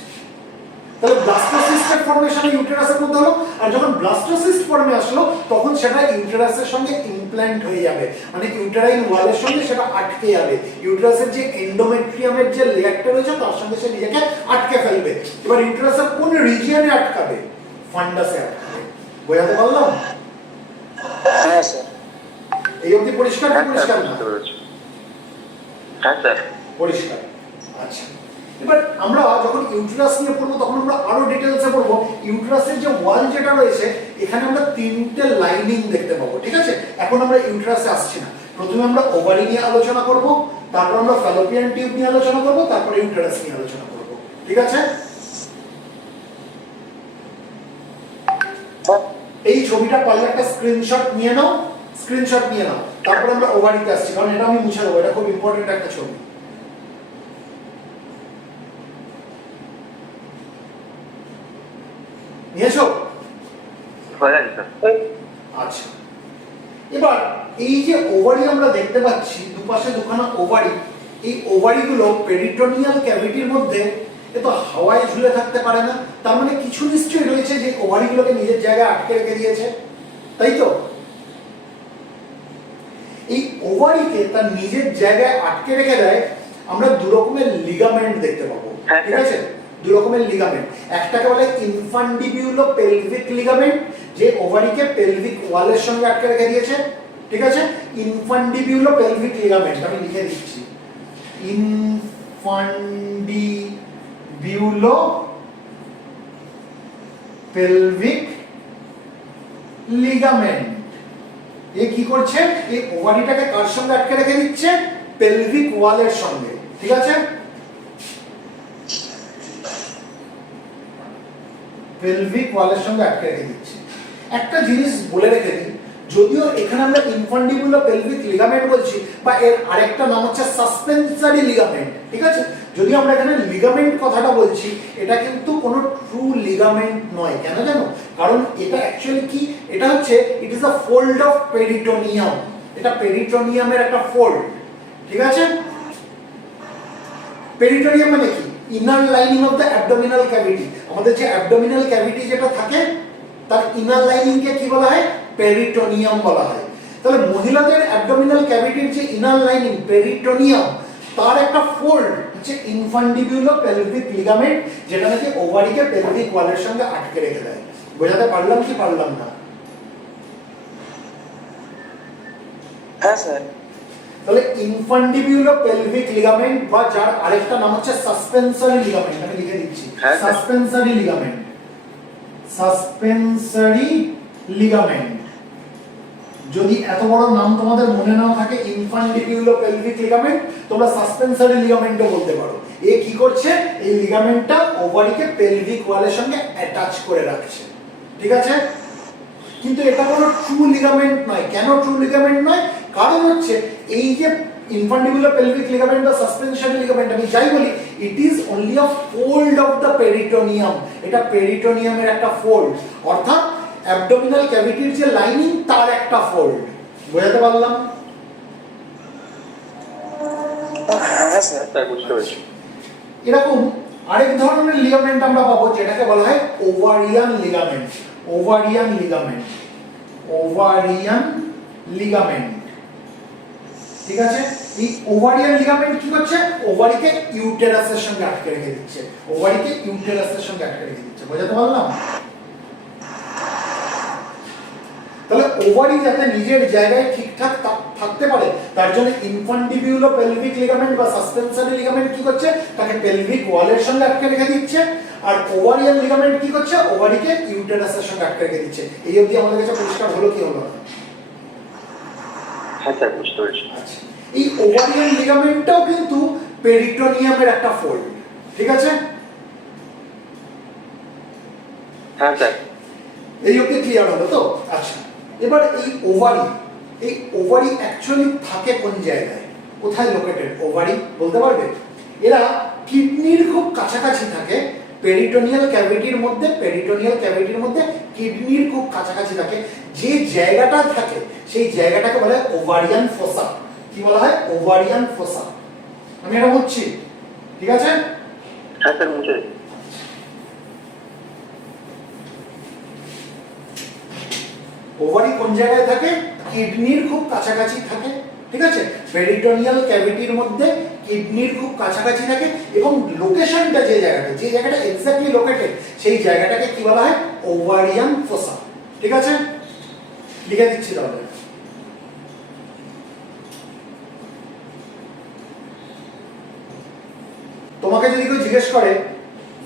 তাহলে ব্লাস্টোসিস্টের ফর্মেশন ইউটেরাসের মধ্যে হলো, আর যখন ব্লাস্টোসিস্ট ফর্মে আসলো তখন সেটা ইউটেরাসের সঙ্গে ইমপ্ল্যান্ট হয়ে যাবে, মানে ইউটেরাইন ওয়ালের সঙ্গে সেটা আটকে যাবে। ইউটেরাসের যে এন্ডোমেট্রিয়ামের যে লেয়ারটা রয়েছে তার সঙ্গে সে নিজেকে আটকে ফেলবে। এবার ইউটেরাসের কোন রিজিয়নে আটকাবে? ফান্ডাসে আটকাবে। বোঝাতে পারলাম? হ্যাঁ স্যার। এই অবধি পরিষ্কার কি হ্যাঁ পরিষ্কার স্যার না? বুঝতে পেরেছি। হ্যাঁ স্যার। পরিষ্কার। আচ্ছা, এবার আমরা যখন ইউটেরাস নিয়ে পড়বো তখন আমরা আরো ডিটেলসে পড়বো। ইউটেরাসের যে ওয়াল যেটা রয়েছে, এখানে আমরা তিনটে লাইনিং দেখতে পাবো, ঠিক আছে? এখন আমরা ইউটেরাসে আসছি না। প্রথমে আমরা ওভারি নিয়ে আলোচনা করব, তারপর আমরা ফ্যালোপিয়ান টিউব নিয়ে আলোচনা করব, তারপর ইউটেরাস নিয়ে আলোচনা করব, ঠিক আছে? এই ছবিটা পারলে একটা স্ক্রিনশট নিয়ে নাও, স্ক্রিনশট নিয়ে নাও। তারপর আমরা ওভারিতে আসছি, কারণ এটা আমি মুছে দেবো, এটা খুব ইম্পর্টেন্ট একটা ছবি। নিয়েছো? হয়ে গেছে স্যার। আচ্ছা, এবার এই যে ওভারি আমরা দেখতে পাচ্ছি, দুপাশে দুখানা ওভারি, এই ওভারিগুলো পেরিটোনিয়াল ক্যাভিটির মধ্যে এ তো হাওয়ায় ঝুলে থাকতে পারে না, তার মানে কিছু নিশ্চয়ই রয়েছে যে ওভারিগুলোকে নিজের জায়গায় আটকে রেখে দিয়েছে, তাই তো? এই ওভারিকে তার নিজের জায়গায় আটকে রেখে দেয় আমরা দু রকমের লিগামেন্ট দেখতে পাবো, ঠিক আছে? দু রকমের লিগামেন্ট। একটাকে বলে ইনফান্ডিবিউলো পেলভিক লিগামেন্ট, যে ওভারিকে পেলভিক ওয়ালের সঙ্গে আটকে রেখে দিয়েছে, ঠিক আছে? ইনফান্ডিবিউলো পেলভিক লিগামেন্ট আমি লিখে দিচ্ছি, ইনফান্ডিবিউলো পেলভিক লিগামেন্ট। এ কি করছে? এই ওভারিটাকে কার সঙ্গে আটকে রেখে দিচ্ছে? পেলভিক ওয়ালের সঙ্গে, ঠিক আছে? পেলভিক ওয়ালের সঙ্গে আটকে রেখে দিচ্ছে। একটা জিনিস বলে রেখে দিই, যদিও এখানে আমরা ইনফান্ডিবুলো পেলভিক লিগামেন্ট বলছি, বা এর আরেকটা নাম হচ্ছে সাসপেনসারি লিগামেন্ট, ঠিক আছে? যদিও আমরা এখানে লিগামেন্ট কথাটা বলছি, এটা কিন্তু কোনো ট্রু লিগামেন্ট নয়। কেন জানো? কারণ এটা অ্যাকচুয়ালি কি, এটা হচ্ছে it is a fold of peritoneum. এটা পেরিটোনিয়ামের একটা ফোল্ড, ঠিক আছে? পেরিটোনিয়াম মানে কি? Inner lining of the abdominal cavity. আমাদের যে অ্যাবডোমিনাল ক্যাভিটি যেটা থাকে, তার ইনার লাইনিংকে কি বলা হয়? পেরিটোনিয়াম বলা হয়। তাহলে মহিলাদের অ্যাবডোমিনাল ক্যাভিটির যে ইনার লাইনিং পেরিটোনিয়াম, তার একটা ফোল্ড হচ্ছে ইনফান্ডিবিউলো পেলভিক লিগামেন্ট, যেটা নাকি ওভারিকে পেলভিক ওয়ালের সঙ্গে আটকে রেখে দেয়। বোঝাতে পারলাম কি পারলাম না? হ্যাঁ স্যার। তাহলে ইনফান্ডিবিউলো পেলভিক লিগামেন্ট বা যার আরেকটা নাম হচ্ছে সাসপেনসরি লিগামেন্ট, আমি লিখে দিচ্ছি হ্যাঁ, sir. Suspensory ligament, suspensory ligament. যদি এত বড় নাম তোমাদের মনে নাও থাকে ইনফান্ডিবিউলো পেলভিক লিগামেন্ট, তোমরা সাসপেনসরি লিগামেন্টও বলতে পারো। এ কি করছে, এই লিগামেন্টটা ওভারিকে পেলভিক ওয়ালের সঙ্গে অ্যাটাচ করে রাখছে, ঠিক আছে? কিন্তু এটা কোনো ট্রু লিগামেন্ট নয়। কেন ট্রু লিগামেন্ট নয়? কারণ হচ্ছে এই যে ইনফান্ডিবুলো পেলভিক লিগামেন্ট বা সাসপেনশন লিগামেন্ট, আমি যাই বলি, it is only a fold of the peritoneum. এটা পেরিটোনিয়ামের একটা ফোল্ড, অর্থাৎ অ্যাবডোমিনাল ক্যাভিটির যে লাইনিং তার একটা ফোল্ড। বুঝতে পারলাম? হ্যাঁ স্যার। স্যার বুঝতে পেরেছি। এরকম আরেক ধরনের লিগামেন্ট আমরা পাবো যেটাকে বলা হয় ovarian ligament. Ovarian ligament, ovarian ligament, ঠিক আছে? এই ওভারিয়ান লিগামেন্ট কি করছে, ওভারিকে ইউটেরাসের সঙ্গে আটকে রেখে দিচ্ছে, ওভারিকে ইউটেরাসের সঙ্গে আটকে রেখে দিচ্ছে। বুঝতে পারলাম? তাহলে ওভারি যাতে নিজের জায়গায় ঠিকঠাক থাকতে পারে তার জন্য ইনফান্ডিবিউলো পেলভিক লিগামেন্ট বা সাসপেনসরি লিগামেন্ট কি করছে, তাকে পেলভিক ওয়ালের সঙ্গে আটকে রেখে দিচ্ছে। আর ওভারিয়ান লিগামেন্ট কি করছে, ওভারিকে ইউটেরাসের সঙ্গে আটকে রেখে দিচ্ছে। এই অবধি আমাদের কাছে পরিষ্কার হলো কি হলো না? হ্যাঁ স্যার বুঝতে পেরেছি। আচ্ছা, এই ওভারিয়ান লিগামেন্টটাও কিন্তু পেরিটোনিয়ামের একটা ফোল্ড, ঠিক আছে? হ্যাঁ স্যার। এই অবধি ক্লিয়ার হলো তো? আচ্ছা, এবার এই ওভারি অ্যাকচুয়ালি থাকে কোন জায়গায়, কোথায় লোকেটেড ওভারি বলতে পারবে? এরা কিডনির খুব কাছাকাছি থাকে, পেরিটোনিয়াল ক্যাভিটির মধ্যে, পেরিটোনিয়াল ক্যাভিটির মধ্যে কিডনির খুব কাছাকাছি থাকে। যে জায়গাটা থাকে সেই জায়গাটাকে বলা হয় ওভারিয়ান ফোসা। কি বলা হয়? ওভারিয়ান ফোসা। আমি এটা বুঝছি, ঠিক আছে? হ্যাঁ স্যার মুছে। ওভারি কোন জায়গায় থাকে? কিডনির খুব কাছাকাছি থাকে, ঠিক আছে? পেরিটোনিয়াল ক্যাভিটির মধ্যে কিডনির খুব কাছাকাছি থাকে এবং লোকেশনটা যে জায়গাটা এক্স্যাক্টলি লোকেটেড সেই জায়গাটাকে কি বলা হয়? ওভারিয়ান ফোসা, ঠিক আছে? লিখে দিচ্ছি তাহলে। তোমাকে যদি কেউ জিজ্ঞেস করে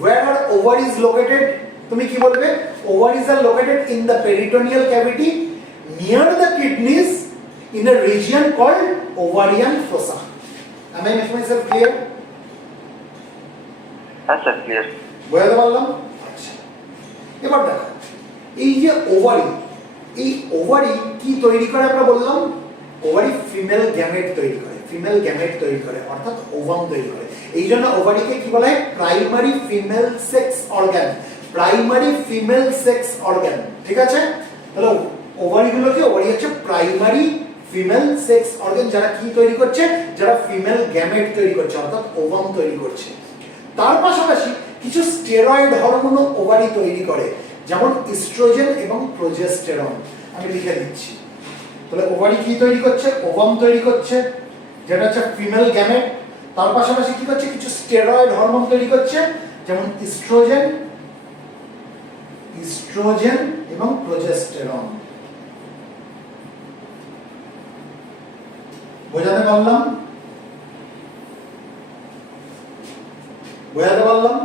where are ovaries located, তুমি কি বলবে? Ovaries are located in the peritoneal cavity near the kidneys in a region called ovarian fossa. Am I making myself clear? হ্যাঁ স্যার ক্লিয়ার। বুঝতে পারলাম? আচ্ছা, এবার দেখো এই যে ওভারি, এই ওভারি কি তৈরি করে আমরা বললাম? ওভারি ফিমেল গ্যামেট তৈরি করে, ফিমেল গ্যামেট তৈরি করে, অর্থাৎ ওভাম তৈরি করে। এই জন্য ওভারিকে কি বলা হয়? Primary female sex organ, primary female sex organ, ঠিক আছে? তাহলে ওভারিগুলো কি? ওভারি হচ্ছে প্রাইমারি ফিমেল সেক্স অর্গান, যারা কি তৈরি করছে? যারা ফিমেল গ্যামেট তৈরি করছে, অর্থাৎ ওভাম তৈরি করছে। তার পাশাপাশি কিছু স্টেরয়েড হরমোনও ওভারি তৈরি করে, যেমন ইস্ট্রোজেন এবং প্রোজেস্টেরন। আমি লিখে দিচ্ছি। তাহলে ওভারি কি তৈরি করছে? ওভাম তৈরি করছে, যেটা হচ্ছে ফিমেল গ্যামেট। তার পাশাপাশি কি করছে? কিছু স্টেরয়েড হরমোন তৈরি করছে, যেমন ইস্ট্রোজেন এবং প্রোজেস্টেরন। বোঝাতে পারলাম? বোঝাতে পারলাম?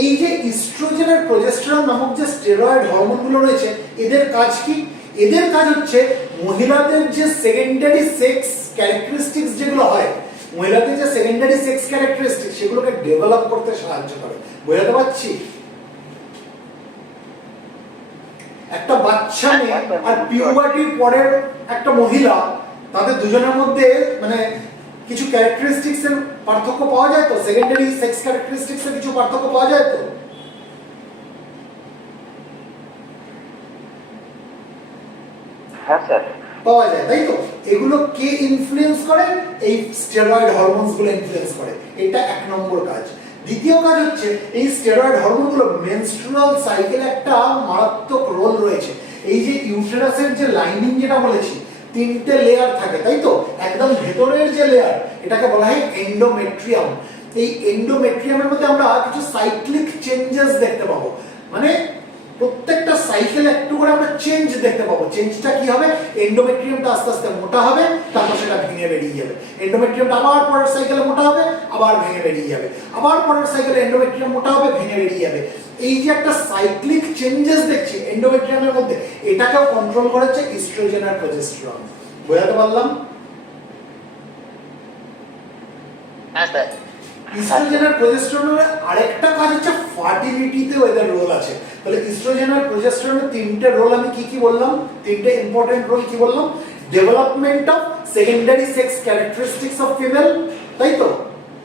এই যে ইস্ট্রোজেন আর প্রোজেস্টেরন নামক যে স্টেরয়েড হরমোনগুলো রয়েছে, এদের কাজ কি? এদের কাজ হচ্ছে মহিলাদের যে সেকেন্ডারি সেক্স ক্যারেক্টারিস্টিক্স যেগুলো হয়, মহিলাদের যে সেকেন্ডারি সেক্স ক্যারেক্টারিস্টিক্স সেগুলোকে ডেভেলপ করতে সাহায্য করে। বোঝাতে পারছি? একটা বাচ্চা মেয়ে আর পিউবার্টির পরের একটা মহিলা, তাদের দুজনের মধ্যে মানে কিছু ক্যারেক্টারিস্টিক্স এর পার্থক্য পাওয়া যায় তো? সেকেন্ডারি সেক্স ক্যারেক্টারিস্টিক্স এর কিছু পার্থক্য পাওয়া যায় তো? হ্যাঁ স্যার পাওয়া যায়, তাই তো? এগুলো কে ইনফ্লুয়েন্স করে? এই স্টেরয়েড হরমোনস গুলো ইনফ্লুয়েন্স করে। এটা এক নম্বর কাজ। দ্বিতীয় কাজ হচ্ছে এই স্টেরয়েড হরমোনগুলো মেনস্ট্রুয়াল সাইকেলে একটা মারাত্মক রোল রয়েছে। এই যে ইউটেরাসের যে লাইনিং যেটা বলেছি, তিনটে লেয়ার থাকে, তাই তো? একদম ভেতরের যে লেয়ার, এটাকে বলা হয় এন্ডোমেট্রিয়াম। এই এন্ডোমেট্রিয়ামের মধ্যে আমরা কিছু সাইক্লিক চেঞ্জেস দেখতে পাবো। মানে প্রত্যেকটা সাইকেলে একটু করে আমরা চেঞ্জ দেখতে পাবো। চেঞ্জটা কি হবে? এন্ডোমেট্রিয়ামটা আস্তে আস্তে মোটা হবে, তারপর সেটা ভেঙে বেরিয়ে যাবে। এন্ডোমেট্রিয়ামটা আবার পরের সাইকেলে মোটা হবে, আবার ভেঙে বেরিয়ে যাবে। আবার পরের সাইকেলে এন্ডোমেট্রিয়াম মোটা হবে, ভেঙে বেরিয়ে যাবে। এই যে একটা সাইক্লিক চেঞ্জেস দেখছি এন্ডোমেট্রিয়ামের মধ্যে, এটাকেও কন্ট্রোল করেছে ইস্ট্রোজেন আর প্রজেস্টেরন। বোঝাতে পারলাম? হ্যাঁ স্যার। ইস্ট্রোজেন আর প্রজেস্টেরনের আরেকটা কাজ হচ্ছে ফার্টিলিটিতেও এদের রোল আছে। তাহলে ইস্ট্রোজেন আর প্রজেস্টেরনের তিনটে রোল আমি কি কি বললাম? তিনটে ইম্পর্টেন্ট রোল কি বললাম? Development of secondary sex characteristics of female, তাই তো?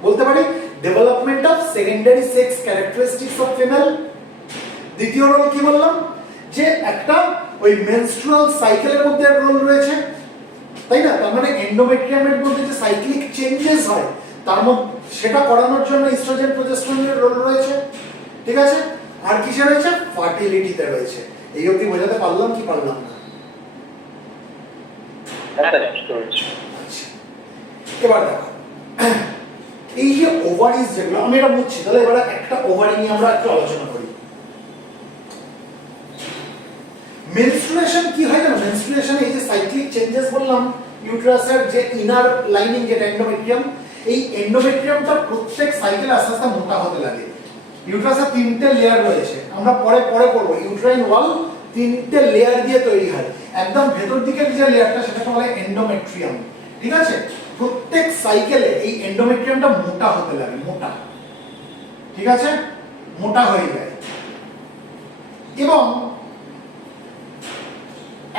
বলতে পারি development of secondary sex characteristics of female. দ্বিতীয় রোল কি বললাম? যে একটা ওই মেনস্ট্রুয়াল সাইকেলের মধ্যে রোল রয়েছে, তাই না? তার মানে এন্ডোমেট্রিয়ামের মধ্যে যে সাইক্লিক চেঞ্জেস হয় তার মধ্যে সেটা করানোর জন্য ইস্ট্রোজেন প্রজেস্টেরনের রোল রয়েছে, ঠিক আছে? আর কিসে রয়েছে? ফার্টিলিটিতে রয়েছে। এই অবধি বোঝাতে পারলাম কি পারলাম না? আচ্ছা, এবার দেখো এই যে ওভারিজ যেগুলো, আমি এটা বুঝছি, তাহলে এবার একটা ওভারি নিয়ে আমরা একটু আলোচনা করি। মেনস্ট্রুয়েশন কি হয় জানো? মেনস্ট্রুয়েশন এই যে সাইক্লিক চেঞ্জেস বললাম, ইউটেরাসের যে ইনার লাইনিং যেটা এন্ডোমেট্রিয়াম, এই এন্ডোমেট্রিয়ামটা প্রত্যেক সাইকেলে আস্তে আস্তে মোটা হতে লাগে। ইউটেরাসের তিনটে লেয়ার রয়েছে, আমরা পরে পড়বো। ইউট্রাইন ওয়াল তিনটে লেয়ার দিয়ে তৈরি হয়। একদম ভেতর দিকের যে লেয়ারটা সেটাকে বলা হয় এন্ডোমেট্রিয়াম, ঠিক আছে? প্রত্যেক সাইকেলে এই এন্ডোমেট্রিয়ামটা মোটা হতে লাগে, মোটা, ঠিক আছে? মোটা হয়ে যায় এবং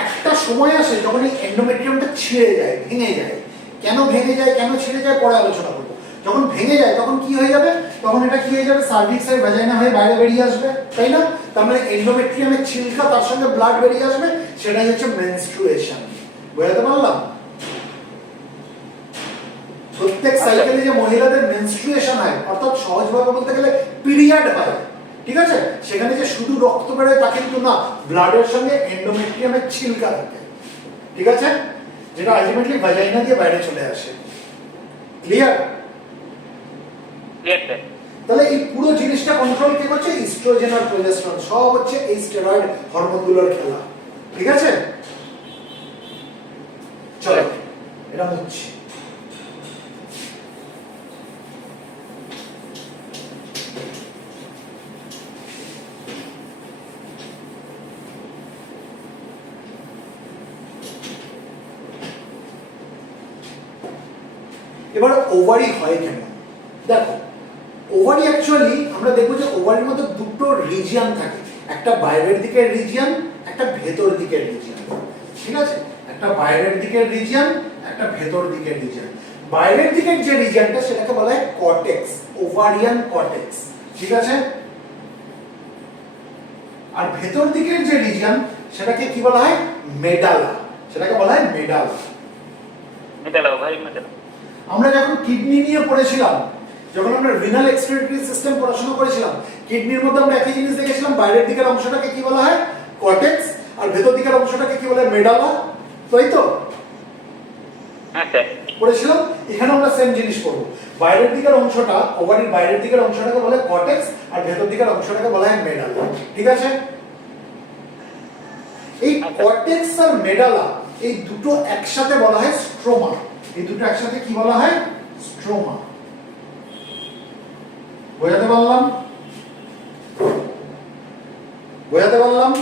একটা সময় আসে যখন এই এন্ডোমেট্রিয়ামটা ছিঁড়ে যায়, ভেঙে যায়। কেন ভেঙে যায়, কেন ছিঁড়ে যায় পরে আলোচনা করবো। যখন ভেঙে যায় তখন কি হয়ে যাবে? তখন এটা কি হয়ে যাবে? সার্ভিক্স আর ভ্যাজাইনা হয়ে বাইরে বেরিয়ে আসবে, তাই না? তার মানে এন্ডোমেট্রিয়ামের ছিলকা, তার সঙ্গে ব্লাড বেরিয়ে আসবে, সেটাই হচ্ছে মেনস্ট্রুয়েশন। বোঝাতে পারলাম? প্রত্যেক সাইকেলে যে মহিলাদের মেনস্ট্রুয়েশন হয়, অর্থাৎ সহজভাবে বলতে গেলে পিরিয়ড হয়, ঠিক আছে? সেখানে যে শুধু রক্ত বেরোয় তা কিন্তু না, ব্লাডের সঙ্গে এন্ডোমেট্রিয়ামের ছিলকা থাকে, ঠিক আছে? যেটা আলটিমেটলি ভ্যাজাইনা দিয়ে বাইরে চলে আসে। ক্লিয়ার? Clear sir. তাহলে এই পুরো জিনিসটা কন্ট্রোল কে করছে? ইস্ট্রোজেন আর প্রজেস্টেরন। সব হচ্ছে এই স্টেরয়েড হরমোনগুলোর খেলা, ঠিক আছে? চলো এটা মুছছি। এবার ওভারি হয় কেন? দেখো, ওভারি অ্যাকচুয়ালি আমরা দেখবো যে ওভারির মধ্যে দুটো রিজিয়ন থাকে, একটা বাইরের দিকের রিজিয়ন, একটা ভেতর দিকের রিজিয়ন, ঠিক আছে? একটা বাইরের দিকের রিজিয়ন, একটা ভেতর দিকের রিজিয়ন। বাইরের দিকের যে রিজিয়নটা সেটাকে বলা হয় কর্টেক্স, ওভারিয়ান কর্টেক্স, ঠিক আছে? আর ভেতর দিকের যে রিজিয়ন সেটাকে কি বলা হয়? মেডালা, সেটাকে বলা হয় মেডালা। Medulla, ovary medulla. আমরা যখন কিডনি নিয়ে পড়েছিলাম, যখন আমরা রিনাল এক্সক্রিটরি সিস্টেম পড়াশোনা করেছিলাম, কিডনির মধ্যে আমরা একই জিনিস দেখেছিলাম। বাইরের দিকের অংশটাকে কি বলা হয়? কর্টেক্স, আর ভেতর দিকের অংশটাকে কি বলা হয়? মেডালা, তাই তো? হ্যাঁ স্যার। পড়েছিলাম। এখানে আমরা সেম জিনিস পড়বো। বাইরের দিকের অংশটা, ওভারির বাইরের দিকের অংশটাকে বলা হয় কর্টেক্স, আর ভেতর দিকের অংশটাকে বলা হয় মেডালা, ঠিক আছে? এই কর্টেক্স আর মেডালা এই দুটো একসাথে বলা হয় স্ট্রোমা। এই দুটো একসাথে কি বলা হয়? স্ট্রোমা। বোঝাতে পারলাম? বোঝাতে পারলাম?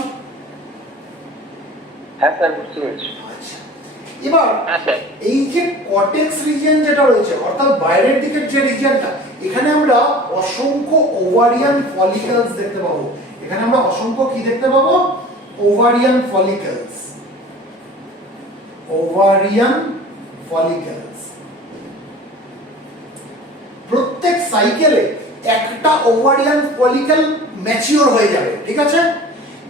হ্যাঁ স্যার, বুঝতে পেরেছি। আচ্ছা, এবার হ্যাঁ স্যার। এই যে কর্টেক্স রিজিয়ন যেটা রয়েছে, অর্থাৎ বাইরের দিকের যে রিজিয়নটা, এখানে আমরা অসংখ্য ওভারিয়ান ফলিকলস দেখতে পাবো। এখানে আমরা অসংখ্য কি দেখতে পাবো? Ovarian follicles, ovarian follicles. প্রত্যেক সাইকেলে একটা ওভারিয়ান ফলিকল ম্যাচিওর হয়ে যাবে, ঠিক আছে?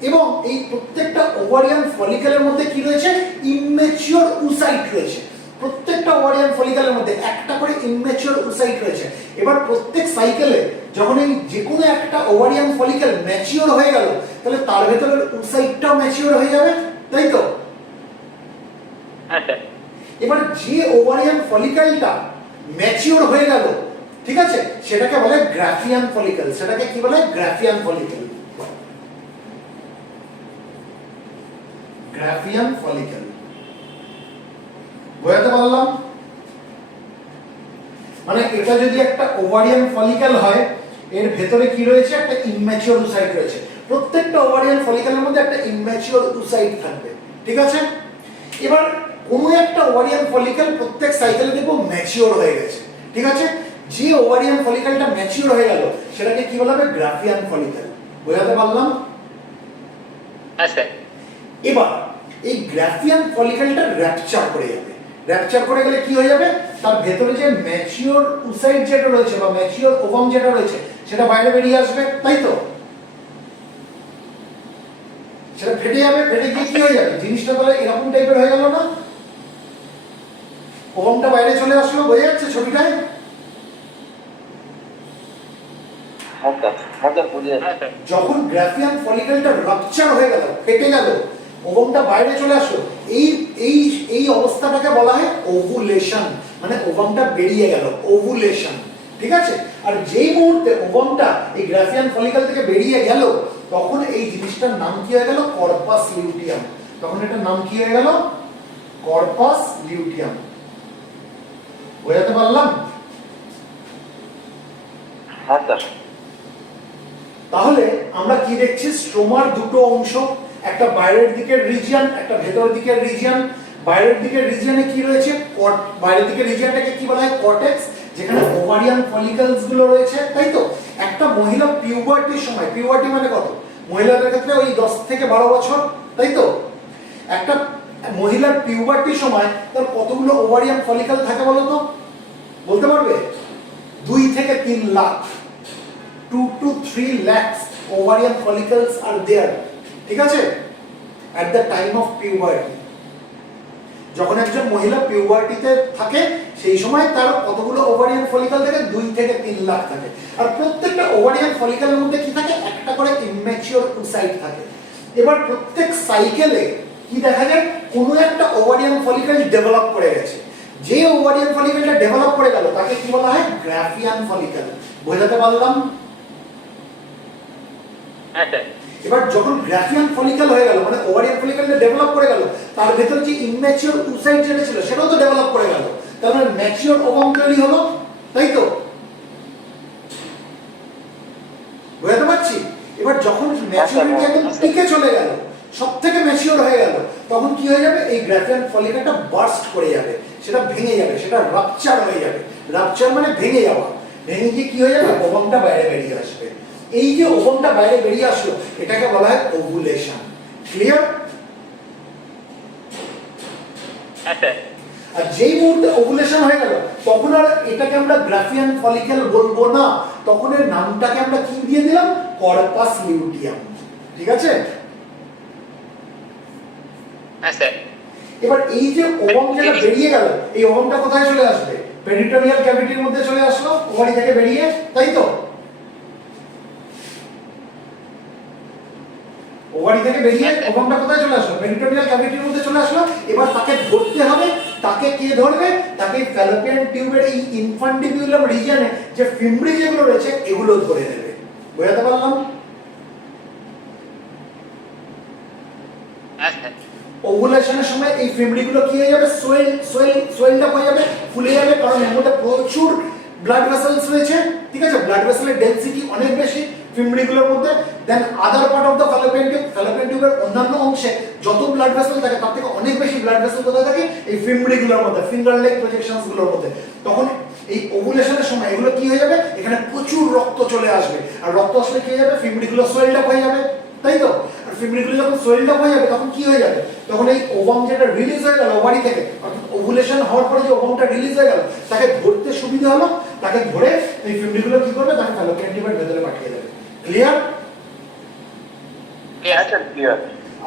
এবং এই প্রত্যেকটা ওভারিয়ান ফলিকলের মধ্যে কি রয়েছে? ইমম্যাচিওর উসাইট রয়েছে। প্রত্যেকটা ওভারিয়ান ফলিকলের মধ্যে একটা করে ইমম্যাচিওর উসাইট রয়েছে। এবার প্রত্যেক সাইকেলে যখন এই যে কোনো একটা ওভারিয়ান ফলিকল ম্যাচিওর হয়ে গেল, তাহলে তার ভেতরের উসাইটটাও ম্যাচিওর হয়ে যাবে, তাই তো? হ্যাঁ স্যার। এবার যে ওভারিয়ান ফলিকলটা ম্যাচিওর হয়ে গেল, ঠিক আছে, সেটাকে বলে গ্রাফিয়ান ফলিকল। সেটাকে কি বলে? Graafian follicle. Graafian follicle. বোঝাতে পারলাম? মানে এটা যদি একটা ওভারিয়ান ফলিকেল হয়, এর ভেতরে কি রয়েছে? একটা ইম্যাচিওর ওসাইট রয়েছে। প্রত্যেকটা ওভারিয়ান ফলিকেলের মধ্যে একটা ইম্যাচিওর ওসাইট থাকবে, ঠিক আছে? এবার কোনো একটা ওভারিয়ান ফলিকেল প্রত্যেক সাইকেলে দেখবো ম্যাচিওর হয়ে গেছে, ঠিক আছে? যে ওভারিয়ান ফলিকেলটা ম্যাচিওর হয়ে গেল সেটাকে কি বলা হবে? Graafian follicle. বোঝাতে পারলাম? হ্যাঁ স্যার। এবার এই গ্রাফিয়ান ফলিকেলটা র্যাপচার করে যাবে। র্যাপচার করে গেলে কি হয়ে যাবে? তার ভেতরে যে ম্যাচিওর ওসাইট যেটা রয়েছে বা ম্যাচিওর ওভাম যেটা রয়েছে সেটা বাইরে বেরিয়ে আসবে, তাই তো? সেটা ফেটে যাবে, ফেটে গিয়ে কি হয়ে যাবে? জিনিসটা তাহলে এরকম টাইপের হয়ে গেল না? ওভামটা বাইরে চলে আসলো, বোঝা যাচ্ছে ছবিটায়? যখন গ্রাফিয়ান ফলিকেলটা রাপচার হয়ে গেল, ফেটে গেল, ওভামটা বাইরে চলে আসলো, এই এই এই অবস্থাটাকে বলা হয় ওভুলেশন। মানে ওভামটা বেরিয়ে গেল, ওভুলেশন, ঠিক আছে? আর যেই মুহূর্তে ওভামটা এই গ্রাফিয়ান ফলিকেল থেকে বেরিয়ে গেল তখন এই জিনিসটার নাম কি হয়ে গেল? Corpus luteum. তখন এটার নাম কি হয়ে গেল? Corpus luteum. বোঝাতে পারলাম? হ্যাঁ স্যার। তাহলে আমরা কি দেখছি? স্ট্রোমার দুটো অংশ, একটা বাইরের দিকের রিজিয়ন, একটা ভেতরের দিকের রিজিয়ন। বাইরের দিকের রিজিয়নে কি রয়েছে? বাইরের দিকের রিজিয়নটাকে কি বলা হয়? কর্টেক্স, যেখানে ওভারিয়ান ফলিকলস গুলো রয়েছে, তাই তো? একটা মহিলা পিউবার্টির সময়, পিউবার্টি মানে কত? মহিলাদের ক্ষেত্রে ওই 10 থেকে 12 বছর, তাই তো? একটা মহিলার পিউবার্টির সময় তার কতগুলো ওভারিয়ান ফলিকল থাকে বলো তো? বলতে পারবে? 2 থেকে 3 lakh, 2 to 3 lakhs ovarian follicles are there, ঠিক আছে? at the time of puberty, যখন একজন মহিলা পিউবার্টিতে থাকে সেই সময় তার কতগুলো ওভারিয়ান ফলিকল থাকে? 2 থেকে 3 লাখ থাকে। আর প্রত্যেকটা ওভারিয়ান ফলিকলের মধ্যে কি থাকে? একটা করে ইম্যাচিওর ওসাইট থাকে। এবার প্রত্যেক সাইকেলে কি দেখা যায়? কোনো একটা ওভারিয়ান ফলিকল ডেভেলপ করে গেছে। যে ওভারিয়ান ফলিকলটা ডেভেলপ করে গেল তাকে কি বলা হয়? Graafian follicle. বোঝাতে পারলাম? হ্যাঁ স্যার। এবার যখন গ্রাফিয়ান ফলিকল হয়ে গেল মানে ওভারিয়ান ফলিকলটা ডেভেলপ করে গেল, তার ভেতর যে ইম্যাচিওর ওসাইট যেটা ছিল সেটাও তো ডেভেলপ করে গেল, তার মানে ম্যাচিওর ওভাম তৈরি হলো, তাই তো? বুঝতে পারছি? এবার যখন ম্যাচিউরিটি একদম পিকে চলে গেল, সবথেকে ম্যাচিওর হয়ে গেল, তখন কি হয়ে যাবে? এই গ্রাফিয়ান ফলিকলটা বার্স্ট করে যাবে, সেটা ভেঙে যাবে, সেটা রাপচার হয়ে যাবে। রাপচার মানে ভেঙে যাওয়া। ভেঙে গিয়ে কি হয়ে যাবে? ওভামটা বাইরে বেরিয়ে আসবে। এই যে ওভামটা বাইরে বেরিয়ে আসলো এটাকে বলা হয় ওভুলেশন। ক্লিয়ার? হ্যাঁ স্যার। আর যেই মুহূর্তে ওভুলেশন হয়ে গেল তখন আর এটাকে আমরা গ্রাফিয়ান ফলিকল বলবো না, তখন এর নামটাকে আমরা কি দিয়ে দিলাম? কর্পাস লিউটিয়াম, ঠিক আছে? হ্যাঁ স্যার। এবার এই যে ওভাম যেটা বেরিয়ে গেল, এই ওভামটা কোথায় চলে আসবে? পেরিটোনিয়াল ক্যাভিটির মধ্যে চলে আসলো, ওভারি থেকে বেরিয়ে, তাই তো? ওভারি থেকে বেরিয়ে ওভামটা কোথায় চলে আসলো? পেরিটোনিয়াল ক্যাভিটির মধ্যে চলে আসলো। এবার তাকে ধরতে হবে। তাকে কে ধরবে? তাকে ফ্যালোপিয়ান টিউবের এই ইনফান্ডিবিউলাম রিজিয়নে যে ফিমব্রি যেগুলো রয়েছে এগুলো ধরে নেবে। বোঝাতে পারলাম? হ্যাঁ স্যার। ওভুলেশনের সময় এই ফিমব্রিগুলো কি হয়ে যাবে? সোয়েলড হয়ে যাবে, ফুলে যাবে, কারণ এর মধ্যে প্রচুর ব্লাড ভেসেলস রয়েছে, ঠিক আছে? ব্লাড ভেসেলের ডেনসিটি অনেক বেশি ফিমব্রিগুলোর মধ্যে। Then other part of the fallopian টিউবের অন্যান্য অংশে যত ব্লাড ভেসেল থাকে তার থেকে অনেক বেশি ব্লাড ভেসেল কোথায় থাকে? এই ফিমব্রিগুলোর মধ্যে, ফিঙ্গার লেগ প্রজেকশনস গুলোর মধ্যে। তখন এই ওভুলেশনের সময় এগুলো কি হয়ে যাবে? এখানে প্রচুর রক্ত চলে আসবে, আর রক্ত আসলে কি হয়ে যাবে? ফিমব্রিগুলো সোয়েলড আপ হয়ে যাবে, তাই তো? আর ফিমব্রিগুলো যখন সোয়েলড আপ হয়ে যাবে তখন কি হয়ে যাবে? তখন এই ওভাম যেটা রিলিজ হয়ে গেল ওভারি থেকে, অর্থাৎ ওভুলেশন হওয়ার পরে যে ওভামটা রিলিজ হয়ে গেল তাকে ধরতে সুবিধা হলো, তাকে ধরে এই ফিমব্রিগুলো কি করবে? তাকে ফ্যালোপিয়ান টিউবের ভেতরে পাঠিয়ে দেবে। ক্লিয়ার? ক্লিয়ার।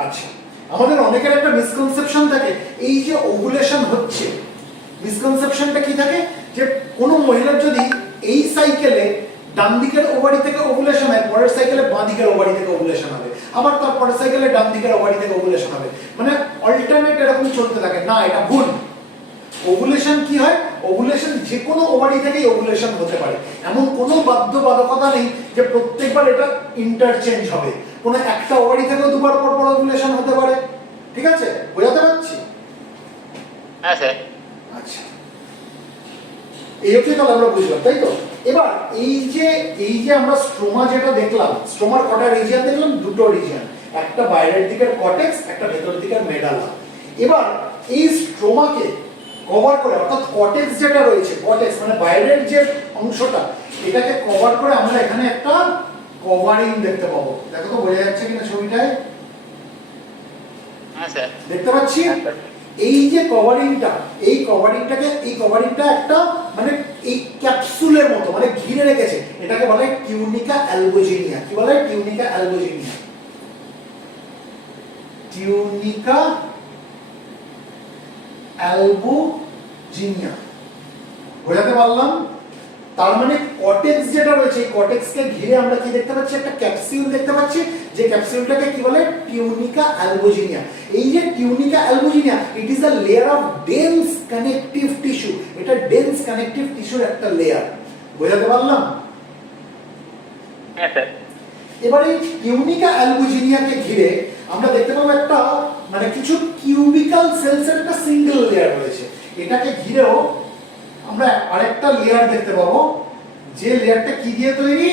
আচ্ছা, আমাদের অনেকের একটা মিসকনসেপশন থাকে, এই যে ওভুলেশন হচ্ছে, মিসকনসেপশনটা কি থাকে? যে কোনো মহিলার যদি এই সাইকেলে ডান দিকের ওভারি থেকে ওভুলেশন হয়, পরের সাইকেলে বাঁ দিকের ওভারি থেকে ওভুলেশন হবে, আবার তার পরের সাইকেলে ডান দিকের ওভারি থেকে ওভুলেশন হবে, মানে অল্টারনেট এরকম চলতে থাকে। না, এটা ভুল। ওভুলেশন কি হয়? ওভুলেশন যে কোনো ওভারি থেকেই ওভুলেশন হতে পারে, এমন কোনো বাধ্যবাধকতা নেই যে প্রত্যেকবার এটা ইন্টারচেঞ্জ হবে। কোনো একটা ওভারি থেকেও দুবার পর পর ওভুলেশন হতে পারে, ঠিক আছে, বোঝাতে পারছি? হ্যাঁ স্যার। আচ্ছা, এই হচ্ছে তাহলে আমরা বুঝলাম, তাই তো? এবার এই যে আমরা স্ট্রোমা যেটা দেখলাম, স্ট্রোমার কটা রিজিয়ন দেখলাম? দুটো রিজিয়ন, একটা বাইরের দিকের কর্টেক্স, একটা ভেতরের দিকের মেডালা। এবার এই স্ট্রোমাকে কভার করে, অর্থাৎ কর্টেক্স যেটা রয়েছে, কর্টেক্স মানে বাইরের যে অংশটা, এটাকে কভার করে আমরা এখানে একটা কভারিং দেখতে পাবো। দেখো তো বোঝা যাচ্ছে কিনা ছবিটায়? হ্যাঁ স্যার। দেখতে পাচ্ছি এই যে কভারিংটা একটা মানে এই ক্যাপসুলের মতো মানে ঘিরে রেখেছে, এটাকে বলে টিউনিকা অ্যালবুজিনিয়া। কি বলে? টিউনিকা অ্যালবুজিনিয়া। টিউনিকা অ্যালবুজিনিয়া, বোঝাতে পারলাম? তার মানে কর্টেক্স যেটা রয়েছে, এই কর্টেক্সকে ঘিরে আমরা কি দেখতে পাচ্ছি? একটা ক্যাপসুল দেখতে পাচ্ছি, যে ক্যাপসুলটাকে কি বলে? Tunica albuginea. এই যে tunica albuginea, it is a layer of dense connective tissue. এটা ডেন্স কানেকটিভ টিস্যুর একটা লেয়ার, বোঝাতে পারলাম? হ্যাঁ স্যার। এবার এই টিউনিকা অ্যালবুজিনিয়াকে ঘিরে আমরা দেখতে পাবো একটা মানে কিছু কিউবিক্যাল সেলসের একটা সিঙ্গেল লেয়ার রয়েছে। এটাকে ঘিরেও আমরা আরেকটা লেয়ার দেখতে পাবো, যে লেয়ারটা কি দিয়ে তৈরি?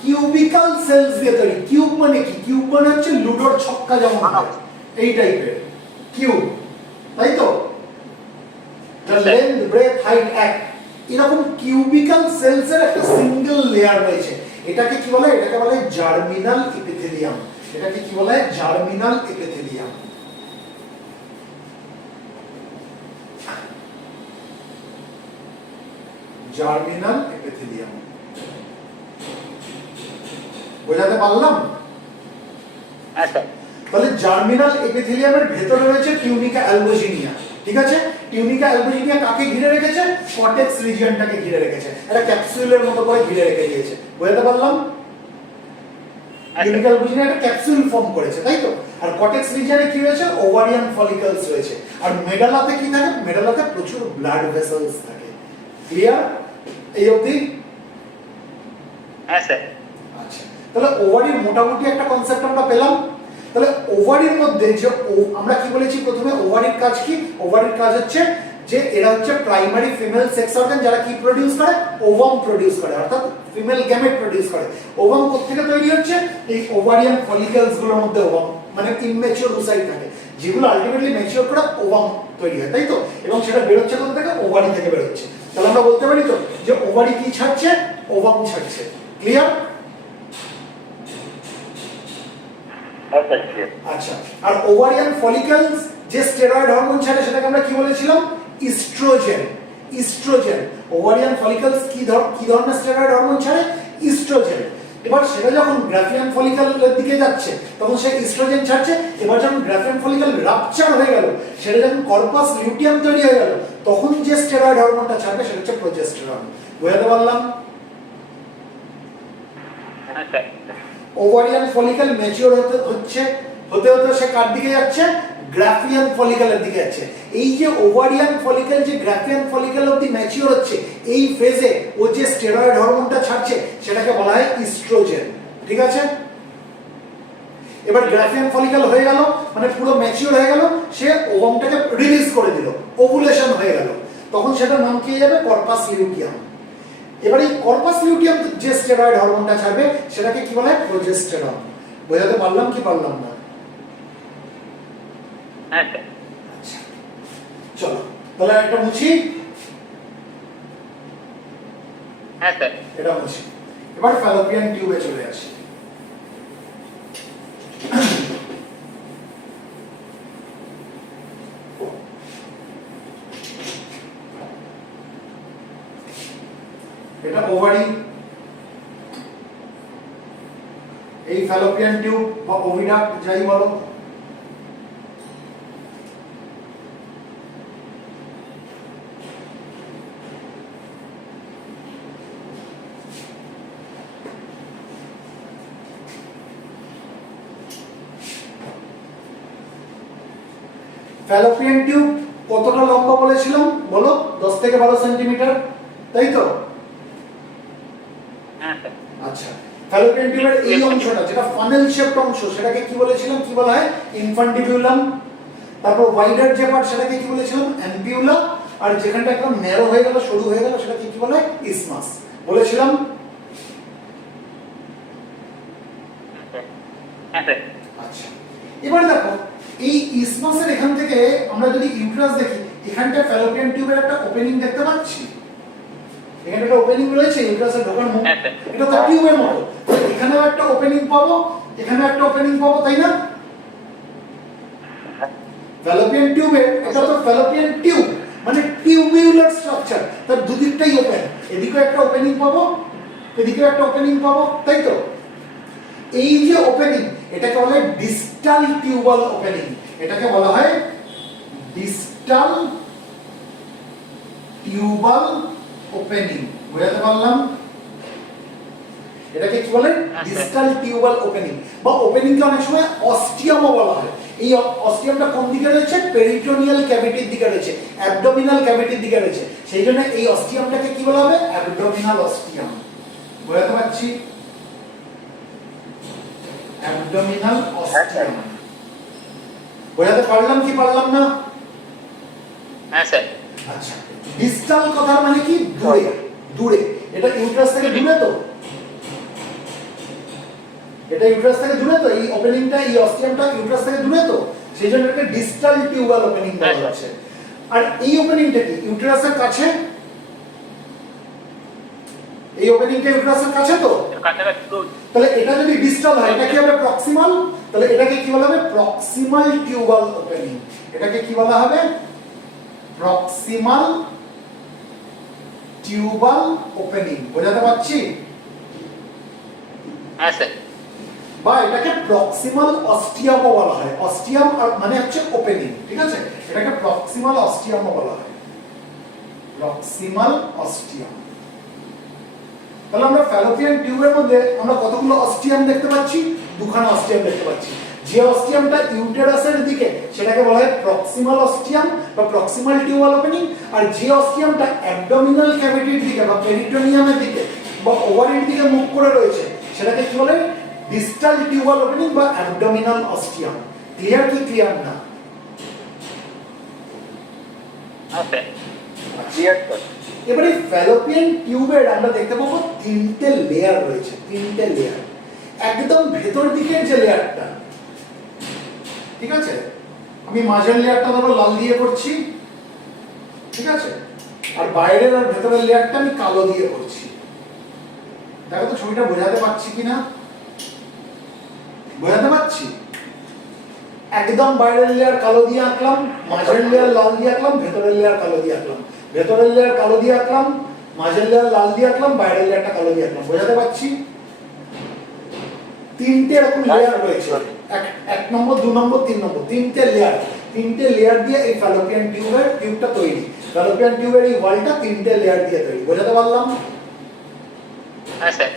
কিউবিক্যাল সেলস দিয়ে তৈরি। কিউব মানে কি? কিউব মানে হচ্ছে লুডোর ছক্কা যেমন হয়, এই টাইপের কিউব, তাই তো? লেন্থ, ব্রেথ, হাইট এক, এরকম কিউবিক্যাল সেলসের একটা সিঙ্গেল লেয়ার রয়েছে। এটাকে কি বলে? এটাকে বলে জার্মিনাল এপিথেলিয়াম। এটাকে কি বলে? Germinal epithelium. জার্মিনাল এপিথেলিয়াম, বোঝাতে পারলাম? হ্যাঁ স্যার। তাহলে জার্মিনাল এপিথেলিয়ামের ভেতরে রয়েছে টিউনিকা অ্যালবুজিনিয়া, ঠিক আছে? টিউনিকা অ্যালবুজিনিয়া কাকে ঘিরে রেখেছে? কর্টেক্স রিজিয়নটাকে ঘিরে রেখেছে, একটা ক্যাপসুলের মতো করে ঘিরে রেখে দিয়েছে, বোঝাতে পারলাম? টিউনিকা অ্যালবুজিনিয়া একটা ক্যাপসুল ফর্ম করেছে, তাই তো? আর কর্টেক্স রিজিয়নে কি রয়েছে? ওভারিয়ান ফলিকলস রয়েছে। আর মেডালাতে কি থাকে? মেডালাতে প্রচুর ব্লাড ভেসেলস থাকে। ক্লিয়ার এই অবধি? হ্যাঁ স্যার। আচ্ছা, তাহলে ওভারির মোটামুটি একটা কনসেপ্ট আমরা পেলাম। তাহলে ওভারির মধ্যে যে আমরা কি বলেছি প্রথমে? ওভারির কাজ কি? ওভারির কাজ হচ্ছে যে এরা হচ্ছে প্রাইমারি ফিমেল সেক্স অর্গান, যারা কি প্রোডিউস করে? ওভাম প্রোডিউস করে, অর্থাৎ ফিমেল গ্যামেট প্রোডিউস করে। ওভাম কোথা থেকে তৈরি হচ্ছে? এই ওভারিয়ান ফলিকলস গুলোর মধ্যে ওভাম মানে ইমম্যাচিওর ওসাইট থাকে, যেগুলো আলটিমেটলি ম্যাচিওর করে ওভাম তৈরি হয়, তাই তো? এবং সেটা বেরোচ্ছে কোথা থেকে? ওভারি থেকে বেরোচ্ছে। তাহলে আমরা বলতে পারি তো যে ওভারি কি ছাড়ছে? ওভাম ছাড়ছে। ক্লিয়ার? আচ্ছা, আর ওভারিয়ান ফলিকলস যে স্টেরয়েড হরমোন ছাড়ে সেটাকে আমরা কি বলেছিলাম? ইস্ট্রোজেন। ইস্ট্রোজেন। ওভারিয়ান ফলিকলস কি ধরনের স্টেরয়েড হরমোন ছাড়ে? ইস্ট্রোজেন। এবার সেটা যখন গ্রাফিয়ান ফলিকলের দিকে যাচ্ছে তখন সে ইস্ট্রোজেন ছাড়ছে। এবার যখন গ্রাফিয়ান ফলিকল রাপচার হয়ে গেল, সেটা যখন কর্পাস লিউটিয়াম তৈরি হয়ে গেল, তখন যে স্টেরয়েড হরমোনটা ছাড়বে সেটা হচ্ছে প্রোজেস্টেরন। বোঝাতে পারলাম? হ্যাঁ স্যার। ওভারিয়ান ফলিকল ম্যাচিওর হতে সে কার দিকে যাচ্ছে? গ্রাফিয়ান ফলিকলের দিকে যাচ্ছে। এই যে ওভারিয়ান ফলিকল যে গ্রাফিয়ান ফলিকল অবধি ম্যাচিওর হচ্ছে, এই ফেজে ও যে স্টেরয়েড হরমোনটা ছাড়ছে সেটাকে বলা হয় ইস্ট্রোজেন, ঠিক আছে? এবার গ্রাফিয়ান ফলিকল হয়ে গেল মানে পুরো ম্যাচিওর হয়ে গেল, সে ওভামটাকে রিলিজ করে দিল, ওভুলেশন হয়ে গেল, তখন সেটার নাম কি যাবে? Corpus luteum. এবার এই কর্পাস লিউটিয়াম যে স্টেরয়েড হরমোনটা ছাড়বে সেটাকে কি বলা হয়? প্রোজেস্টেরন। বোঝাতে পারলাম কি পারলাম না? হ্যাঁ স্যার। আচ্ছা, চলো তাহলে এটা মুছি। হ্যাঁ স্যার। এটা মুছি। এবার ফ্যালোপিয়ান টিউবে চলে আসি। এটা ওভারি, এই ফ্যালোপিয়ান টিউব বা ওভিডাক্ট যাই বলো, ফ্যালোপিয়ান টিউব কতটা লম্বা বলেছিলাম বলো? 10 থেকে 12 সেন্টিমিটার, তাই তো? হ্যাঁ স্যার। আচ্ছা, ফ্যালোপিয়ান টিউবের এই অংশটা যেটা ফানেল শেপড অংশ সেটাকে কি বলেছিলাম, কি বলা হয়? ইনফান্ডিবুলাম। তারপর ওয়াইডার যে পার্ট সেটাকে কি বলেছিলাম? অ্যাম্পিউলা। আর যেখানটা একদম ন্যারো হয়ে গেল, সরু হয়ে গেল, সেটাকে কি বলা হয়? ইসমাস বলেছিলাম। হ্যাঁ স্যার। আচ্ছা, এবার দেখো এই ইসমাসের এখান থেকে আমরা যদি ইউটেরাস দেখি, এখানটা ফ্যালোপিয়ান টিউবের একটা ওপেনিং দেখতে পাচ্ছি। এখানে একটা ওপেনিং রয়েছে ইউটেরাসে ঢোকার মুখ, হ্যাঁ, স্যার। এটা তো টিউবের মতো। এখানেও একটা ওপেনিং পাবো, এখানেও একটা ওপেনিং পাবো, তাই না? ফ্যালোপিয়ান টিউবের, এটা তো ফ্যালোপিয়ান টিউব মানে টিউবিউলার স্ট্রাকচার, তার দুদিকটাই ওপেন। এদিকেও একটা ওপেনিং পাবো, এদিকেও একটা ওপেনিং পাবো, তাই তো? এই যে ওপেনিং, এটাকে বলা হয় ডিস্টাল টিউবাল ওপেনিং। এটাকে বলা হয় ডিস্টাল টিউবাল ওপেনিং। বুঝতে পারলাম? এটাকে কি বলে? ডিস্টাল টিউবাল ওপেনিং, বা ওপেনিংকে অনেক সময় অস্টিয়ামও বলা হয়। এই অস্টিয়ামটা কোন দিকে রয়েছে? পেরিটোনিয়াল ক্যাভিটির দিকে রয়েছে, অ্যাবডোমিনাল ক্যাভিটির দিকে রয়েছে। সেই জন্য এই অস্টিয়ামটাকে কি বলা হবে? অ্যাবডোমিনাল অস্টিয়াম। বুঝতে পারছি? অ্যাবডোমিনাল অস্টিয়াম। বুঝতে পারলাম কি পারলাম না? হ্যাঁ স্যার। আচ্ছা, ডিস্টাল কথার মানে কি? দূরে, দূরে। এটা ইউটেরাস থেকে দূরে তো? এটা ইউটেরাস থেকে দূরে তো? এই ওপেনিংটা, এই অস্টিয়ামটা ইউটেরাস থেকে দূরে তো? সেই জন্য এটাকে ডিস্টাল টিউবাল ওপেনিং বলা হচ্ছে। আর এই ওপেনিংটা কি ইউটেরাসের কাছে? এই ওপেনিংটা ইউটেরাসের কাছে তো? কাছাকাছি তো। তাহলে এটা যদি ডিস্টাল হয়, এটা কি হবে? প্রক্সিমাল। তাহলে এটাকে কি বলা হবে? Proximal tubal opening. এটাকে কি বলা হবে? Proximal tubal opening. বোঝাতে পারছি? হ্যাঁ স্যার। বা এটাকে প্রক্সিমাল অস্টিয়ামও বলা হয়। অস্টিয়াম মানে হচ্ছে ওপেনিং, ঠিক আছে? এটাকে প্রক্সিমাল অস্টিয়ামও বলা হয়, প্রক্সিমাল অস্টিয়াম। তাহলে আমরা ফ্যালোপিয়ান টিউবের মধ্যে আমরা কতগুলো অস্টিয়াম দেখতে পাচ্ছি? দুখানা অস্টিয়াম দেখতে পাচ্ছি। যে অস্টিয়ামটা ইউটেরাসের দিকে সেটাকে বলা হয় প্রক্সিমাল অস্টিয়াম বা প্রক্সিমাল টিউবাল ওপেনিং। আর যে অস্টিয়ামটা অ্যাবডোমিনাল ক্যাভিটির দিকে বা পেরিটোনিয়ামের দিকে বা ওভারির দিকে মুখ করে রয়েছে সেটাকে কি বলে? ডিস্টাল টিউবাল ওপেনিং বা অ্যাবডোমিনাল অস্টিয়াম। ক্লিয়ার কি ক্লিয়ার না? হ্যাঁ স্যার। Clear sir. এবারে ফ্যালোপিয়ান টিউবের আমরা দেখতে পাবো তিনটে লেয়ার রয়েছে, তিনটে লেয়ার। একদম ভেতর দিকের যে লেয়ারটা, ঠিক আছে, আমি মাঝের লেয়ারটা ধরো লাল দিয়ে করছি, ঠিক আছে, আর বাইরের আর ভেতরের লেয়ারটা আমি কালো দিয়ে করছি। দেখো তো ছবিটা বোঝাতে পারছি কিনা? বোঝাতে পারছি? একদম বাইরের লেয়ার কালো দিয়ে আঁকলাম, মাঝের লেয়ার লাল দিয়ে আঁকলাম, ভেতরের লেয়ার কালো দিয়ে আঁকলাম, ভেতরের লেয়ার কালো দিয়ে আঁকলাম, মাঝের লেয়ার লাল দিয়ে আঁকলাম, বাইরের লেয়ারটা কালো দিয়ে আঁকলাম। বোঝাতে পারছি? তিনটে এরকম লেয়ার রয়েছে, এক নম্বর, দু নম্বর, তিন নম্বর, তিনটে লেয়ার। তিনটে লেয়ার দিয়ে এই ফ্যালোপিয়ান টিউবটা তৈরি। ফ্যালোপিয়ান টিউবের এই ওয়ালটা তিনটে লেয়ার দিয়ে তৈরি। বোঝাতে পারলাম? হ্যাঁ স্যার।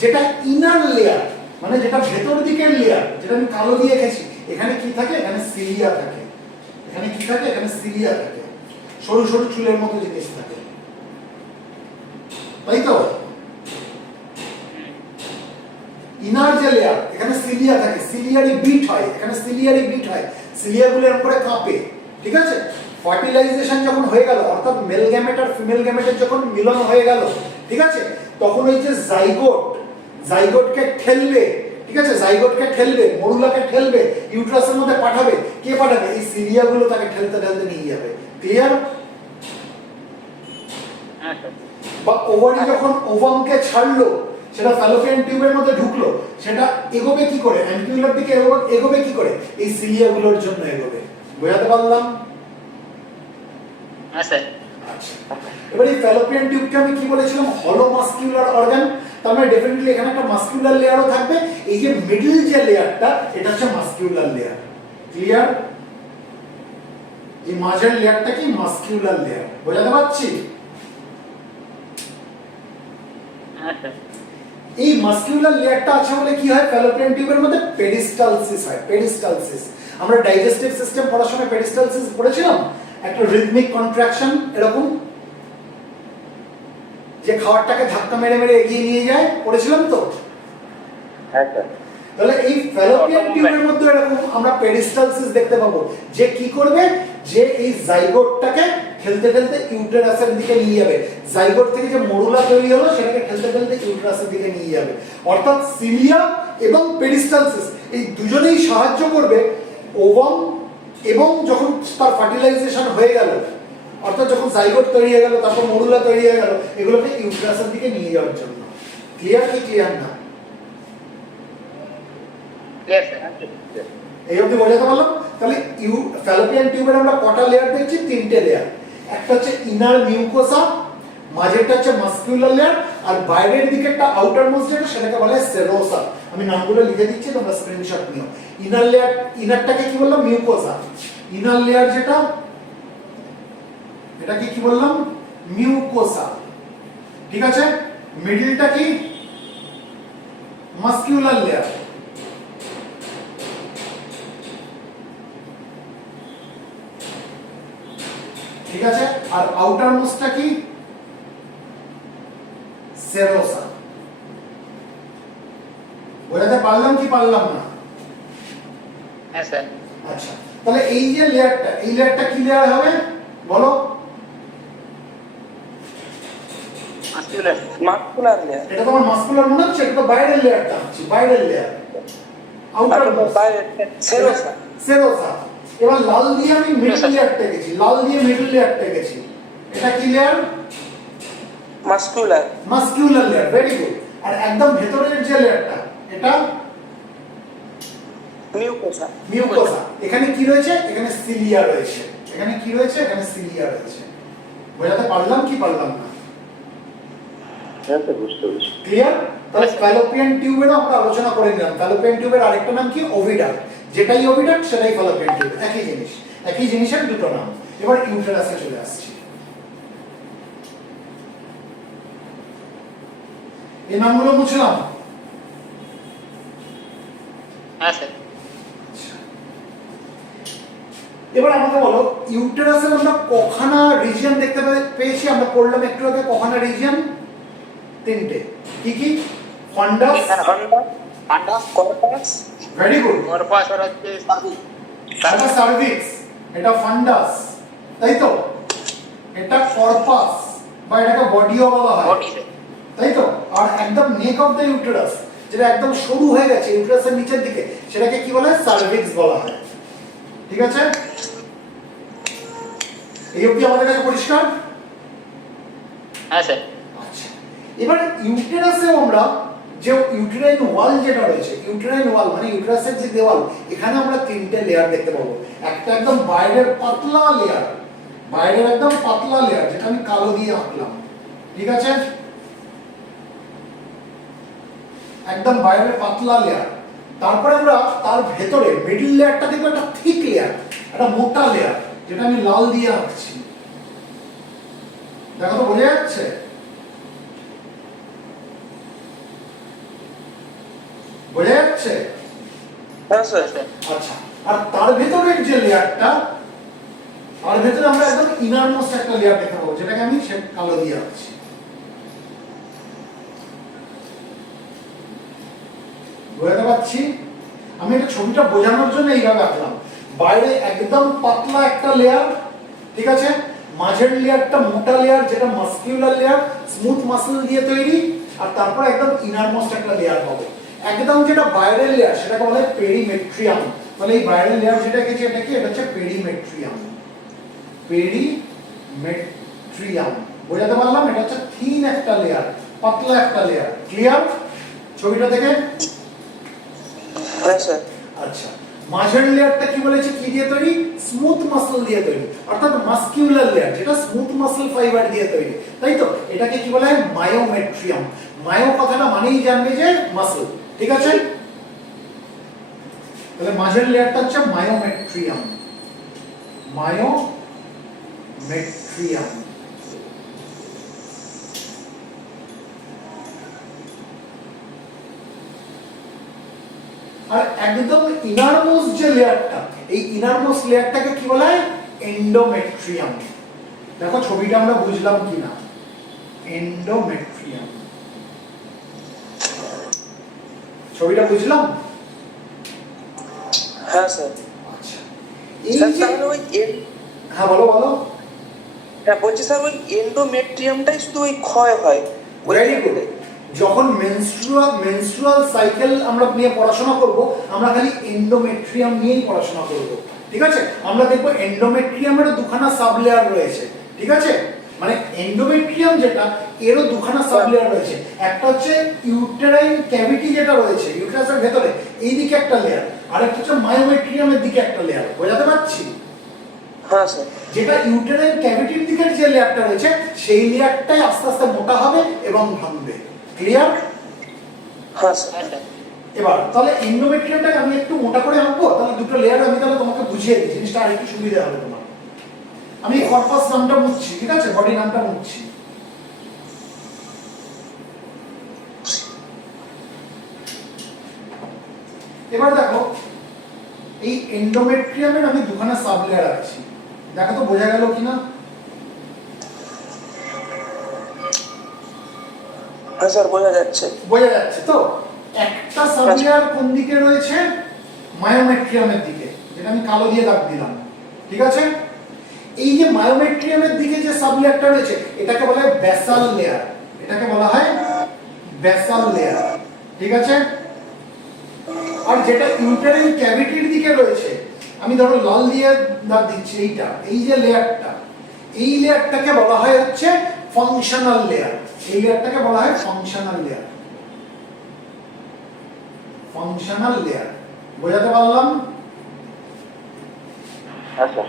যেটা ইনার লেয়ার মানে যেটা ভেতর দিকের লেয়ার, যেটা আমি কালো দিয়ে এঁকেছি, এখানে কি থাকে? এখানে সিলিয়া থাকে। এখানে কি থাকে? এখানে সিলিয়া থাকে, সরু সরু চুলের মতো জিনিস থাকে, তাই তো? ইনার যে লেয়ার, এখানে সিলিয়া থাকে, সিলিয়ারি বিট হয়, এখানে সিলিয়ারি বিট হয়, সিলিয়াগুলো এরকম করে কাঁপে, ঠিক আছে? ফার্টিলাইজেশন যখন হয়ে গেল, অর্থাৎ মেল গ্যামেট আর ফিমেল গ্যামেটের যখন মিলন হয়ে গেল, ঠিক আছে, তখন ওই যে জাইগোটকে ঠেলবে, ঠিক আছে, জাইগোটকে ঠেলবে, মরুলাকে ঠেলবে, ইউটেরাসের মধ্যে পাঠাবে। কে পাঠাবে? এই সিলিয়াগুলো তাকে ঠেলতে ঠেলতে নিয়ে যাবে। ক্লিয়ার? হ্যাঁ স্যার। বা ওভারি যখন ওভামকে ছাড়লো, সেটা ফ্যালোপিয়ান টিউবের মধ্যে ঢুকলো, সেটা এগোবে কি করে? অ্যান্টিউলার দিকে এগোবে কি করে? এই সিলিয়াগুলোর জন্য এগোবে। বোঝাতে পারলাম? হ্যাঁ স্যার। আচ্ছা, এবার এই ফ্যালোপিয়ান টিউবকে আমি কি বলেছিলাম? হলো মাসকিউলার অর্গান। তার মানে ডেফিনেটলি এখানে একটা মাসকিউলার লেয়ারও থাকবে। এই যে মিডল যে লেয়ারটা, এটা হচ্ছে মাসকিউলার লেয়ার। ক্লিয়ার? এই মাঝের লেয়ারটা কি? Muscular layer. বোঝাতে পারছি? হ্যাঁ স্যার। এই মাসকিউলার লেয়ারটা আছে বলে কি হয়? ফ্যালোপিয়ান টিউবের মধ্যে পেরিস্টালসিস হয়। পেরিস্টালসিস আমরা ডাইজেস্টিভ সিস্টেম পড়াশোনায় পেরিস্টালসিস পড়েছিলাম, একটা রিদমিক কন্ট্রাকশন, এরকম যে খাবারটাকে ধাক্কা মেরে মেরে এগিয়ে নিয়ে যায়, পড়েছিলাম তো? হ্যাঁ স্যার। তাহলে এই ফ্যালোপিয়ান টিউবের মধ্যে এরকম আমরা পেরিস্টালসিস দেখতে পাবো, যে কি করবে, যে এই জাইগোটটাকে ঠেলতে ঠেলতে ইউটেরাসের দিকে নিয়ে যাবে। জাইগোট থেকে যে মরুলা তৈরি হলো সেটাকে ঠেলতে ঠেলতে ইউটেরাসের দিকে নিয়ে যাবে। অর্থাৎ সিলিয়া এবং পেরিস্টালসিস এই দুজনেই সাহায্য করবে ওভাম, এবং যখন তার ফার্টিলাইজেশন হয়ে গেল, অর্থাৎ যখন জাইগোট তৈরি হয়ে গেল, তারপর মরুলা তৈরি হয়ে গেল, এগুলোকে ইউটেরাসের দিকে নিয়ে যাওয়ার জন্য। ক্লিয়ার কি ক্লিয়ার না? Clear sir. এই অবধি বোঝাতে পারলাম? তাহলে ফ্যালোপিয়ান টিউবের আমরা কটা লেয়ার দেখছি? 3টে লেয়ার। একটা হচ্ছে ইনার মিউকোসা, মাঝেরটা হচ্ছে মাসকিউলার লেয়ার, আর বাইরের দিকেরটা আউটার মোস্ট যেটা সেটাকে বলা হয় সেরোসা। আমি নামগুলো লিখে দিচ্ছি, তোমরা স্ক্রিনশট নিও। ইনার লেয়ার, ইনারটাকে কি বললাম? মিউকোসা। ইনার লেয়ার যেটা, এটাকে কি বললাম? মিউকোসা। ঠিক আছে? মিডলটা কি? Muscular layer. ঠিক আছে? আর আউটার মোস্টটা কি? সেরোসা। বোঝাতে পারলাম কি পারলাম না? হ্যাঁ স্যার। আচ্ছা, তাহলে এই যে লেয়ারটা, এই লেয়ারটা কি লেয়ার হবে বলো? মাসকিউলার। Muscular layer. এটা তোমার মাসকুলার মনে হচ্ছে? এটা তো বাইরের লেয়ারটা হচ্ছে, বাইরের layer, outer most serosa. Serosa. এবার লাল দিয়ে আমি মিডল লেয়ারটা গেছি, লাল দিয়ে মিডল লেয়ারটা গেছি। এটা কি layer? Muscular. Muscular layer. Very good. আর একদম ভেতরের যে লেয়ারটা, এটা মিউকোসা। মিউকোসা। এখানে কি রয়েছে? এখানে সিলিয়া রয়েছে। এখানে কি রয়েছে? এখানে সিলিয়া রয়েছে। বোঝাতে পারলাম কি পারলাম না? হ্যাঁ স্যার, বুঝতে পেরেছি। ক্লিয়ার? তাহলে ফ্যালোপিয়ান টিউবের আমরা আলোচনা করে নিলাম। ফ্যালোপিয়ান টিউবের আরেকটা নাম কি? ওভিডাক্ট। যেটাই ওভিডাক্ট সেটাই ফ্যালোপিয়ান টিউব। একই জিনিস, একই জিনিসের দুটো নাম। এবার ইউটেরাসে চলে আসছি। এই নামগুলো বুঝলাম? হ্যাঁ স্যার। এবার আমাকে বলো, ইউটেরাসের আমরা কখানা রিজিয়ন দেখতে পেয়েছি? আমরা পড়লাম একটু আগে কখানা রিজিয়ন? 3টে। কি কি? Fundus, fundus, corpus. Very good. Corpus আর হচ্ছে সার্ভিস। এটা সার্ভিক্স, এটা ফান্ডাস, তাই তো? এটা কর্পাস বা এটাকে বডিও বলা হয়, বডি স্যার। তাই তো? আর একদম নেক অফ দ্য ইউটেরাস, যেটা একদম সরু হয়ে গেছে ইউটেরাসের নিচের দিকে, সেটাকে কি বলা হয়? সার্ভিক্স বলা হয়। ঠিক আছে? এই অবধি আমাদের কাছে পরিষ্কার? হ্যাঁ স্যার। আচ্ছা, এবার ইউটেরাসে আমরা যে ইউটেরাইন ওয়াল যেটা রয়েছে, ইউটেরাইন ওয়াল মানে ইউটেরাসের যে দেওয়াল, এখানে আমরা 3টে লেয়ার দেখতে পাবো। একটা একদম বাইরের পাতলা লেয়ার, বাইরের একদম পাতলা লেয়ার, যেটা আমি কালো দিয়ে আঁকলাম। ঠিক আছে? একদম বাইরের পাতলা লেয়ার। তারপরে আমরা তার ভেতরে মিডল লেয়ারটা দেখবো, একটা থিক লেয়ার, একটা মোটা লেয়ার, যেটা আমি লাল দিয়ে আঁকছি। দেখো তো বোঝা যাচ্ছে? বোঝা যাচ্ছে? হ্যাঁ স্যার। আচ্ছা, আর তার ভেতরের যে লেয়ারটা, তার ভেতরে আমরা একদম ইনার মোস্ট একটা লেয়ার দেখতে পাবো, যেটাকে আমি সে কালো দিয়ে আঁকছি। বুঝতে পারছি? আমি এটা ছবিটা বোঝানোর জন্য এইভাবে আঁকলাম। বাইরে একদম পাতলা একটা লেয়ার, ঠিক আছে? মাঝের লেয়ারটা মোটা লেয়ার, যেটা মাসকিউলার লেয়ার, স্মুথ মাসল দিয়ে তৈরি, আর তারপর একদম ইনার মোস্ট একটা লেয়ার পাবো। একদম যেটা বাইরের লেয়ার সেটাকে বলে পেরিমেট্রিয়াম। তাহলে এই বাইরের লেয়ার যেটা কি, এটা কি? এটা হচ্ছে পেরিমেট্রিয়াম। পেরিমেট্রিয়াম। বোঝাতে পারলাম? এটা হচ্ছে থিন একটা লেয়ার, পাতলা একটা লেয়ার। ক্লিয়ার ছবিটা দেখে? হ্যাঁ স্যার। আচ্ছা, মাঝের লেয়ারটা কি বলেছে? কি দিয়ে তৈরি? স্মুথ মাসল দিয়ে তৈরি, অর্থাৎ মাসকিউলার লেয়ার, যেটা স্মুথ মাসল ফাইবার দিয়ে তৈরি, তাই তো? এটাকে কি বলা হয়? মায়োমেট্রিয়াম। মায়ো কথাটা মানেই জানবে যে মাসল। ঠিক আছে? তাহলে মাঝের লেয়ারটা হচ্ছে মায়োমেট্রিয়াম। মায়োমেট্রিয়াম। আর একদম ইনারমোস্ট যে লেয়ারটা, এই ইনারমোস্ট লেয়ারটাকে কি বলা হয়? এন্ডোমেট্রিয়াম। দেখো ছবিটা আমরা বুঝলাম কিনা? এন্ডোমেট্রিয়াম। ছবিটা বুঝলাম? হ্যাঁ স্যার। আচ্ছা, এই স্যার যে তাহলে ওই হ্যাঁ বলো বলো। হ্যাঁ বলছি স্যার ওই এন্ডোমেট্রিয়ামটাই শুধু ওই ক্ষয় হয়। Very good. যখন মেনস্ট্রুয়াল সাইকেল আমরা নিয়ে পড়াশোনা করব, আমরা খালি এন্ডোমেট্রিয়াম নিয়েই পড়াশোনা করব, ঠিক আছে? আমরা দেখবো এন্ডোমেট্রিয়ামেরও দুখানা সাব লেয়ার রয়েছে, ঠিক আছে? মানে এন্ডোমেট্রিয়াম যেটা, এরও দুখানা সাব লেয়ার রয়েছে। একটা হচ্ছে ইউটেরাইন ক্যাভিটি যেটা রয়েছে ইউটেরাসের ভেতরে, এই দিকে একটা লেয়ার, আর একটা হচ্ছে মায়োমেট্রিয়ামের দিকে একটা লেয়ার। বোঝাতে পারছি? হ্যাঁ স্যার। যেটা ইউটেরাইন ক্যাভিটির দিকের যে লেয়ারটা রয়েছে, সেই লেয়ারটাই আস্তে আস্তে মোটা হবে এবং ভাঙবে। ক্লিয়ার? হ্যাঁ স্যার। হ্যাঁ স্যার। এবার তাহলে এন্ডোমেট্রিয়ামটাকে আমি একটু মোটা করে আঁকবো, তাহলে দুটো লেয়ার আমি তাহলে তোমাকে বুঝিয়ে দিই, জিনিসটা আরেকটু সুবিধা হবে তোমার। আমি কর্পাস নামটা মুছছি, ঠিক আছে? বডি নামটা মুছছি। এবার দেখো, এই এন্ডোমেট্রিয়ামের আমি দুখানা সাব লেয়ার আছি। দেখো তো বোঝা গেল কিনা? হ্যাঁ স্যার বোঝা যাচ্ছে। বোঝা যাচ্ছে তো? একটা সাব লেয়ার কোন দিকে রয়েছে? মায়োমেট্রিয়ামের দিকে, যেটা আমি কালো দিয়ে দাগ দিলাম, ঠিক আছে? এই যে মায়োমেট্রিয়ামের দিকে যে সাব লেয়ারটা রয়েছে, এটাকে বলা হয় বেসাল লেয়ার। এটাকে বলা হয় বেসাল লেয়ার, ঠিক আছে? আর যেটা ইউটেরাইন ক্যাভিটির দিকে রয়েছে, আমি ধরো লাল দিয়ে দাগ দিচ্ছি, এইটা, এই যে লেয়ারটা, এই লেয়ারটাকে বলা হয় হচ্ছে ফাংশনাল লেয়ার। এই লেয়ারটাকে বলা হয় ফাংশনাল লেয়ার। Functional layer. বোঝাতে পারলাম? হ্যাঁ স্যার।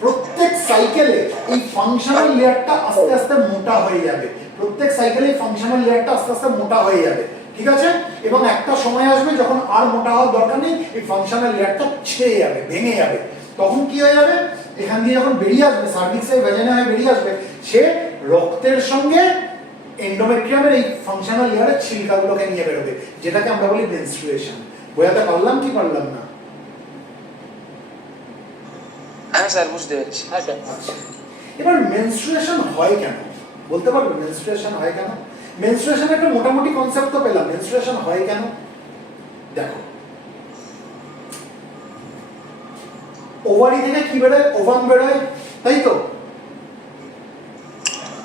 প্রত্যেক সাইকেলে এই ফাংশনাল লেয়ারটা আস্তে আস্তে মোটা হয়ে যাবে। প্রত্যেক সাইকেলে এই ফাংশনাল লেয়ারটা আস্তে আস্তে মোটা হয়ে যাবে, ঠিক আছে? এবং একটা সময় আসবে যখন আর মোটা হওয়ার দরকার নেই, এই ফাংশনাল লেয়ারটা ছেড়ে যাবে, ভেঙে যাবে। তখন কি হয়ে যাবে? এখান দিয়ে যখন বেরিয়ে আসবে, সার্ভিক্সে ভেজাইনা হয়ে বেরিয়ে আসবে, সে রক্তের সঙ্গে এন্ডোমেট্রিয়ামের এই ফাংশনাল লেয়ারের ছিলকাগুলোকে নিয়ে বেরোবে, যেটাকে আমরা বলি মেনস্ট্রুয়েশন। বোঝাতে পারলাম কি পারলাম না? হ্যাঁ স্যার বুঝতে পেরেছি। হ্যাঁ স্যার। আচ্ছা, এবার মেনস্ট্রুয়েশন হয় কেন? বলতে পারবে মেনস্ট্রুয়েশন হয় কেন? মেনস্ট্রুয়েশন একটা মোটামুটি কনসেপ্ট তো পেলাম, মেনস্ট্রুয়েশন হয় কেন? দেখো, ওভারি থেকে কি বেরোয়? ওভাম বেরোয়, তাই তো?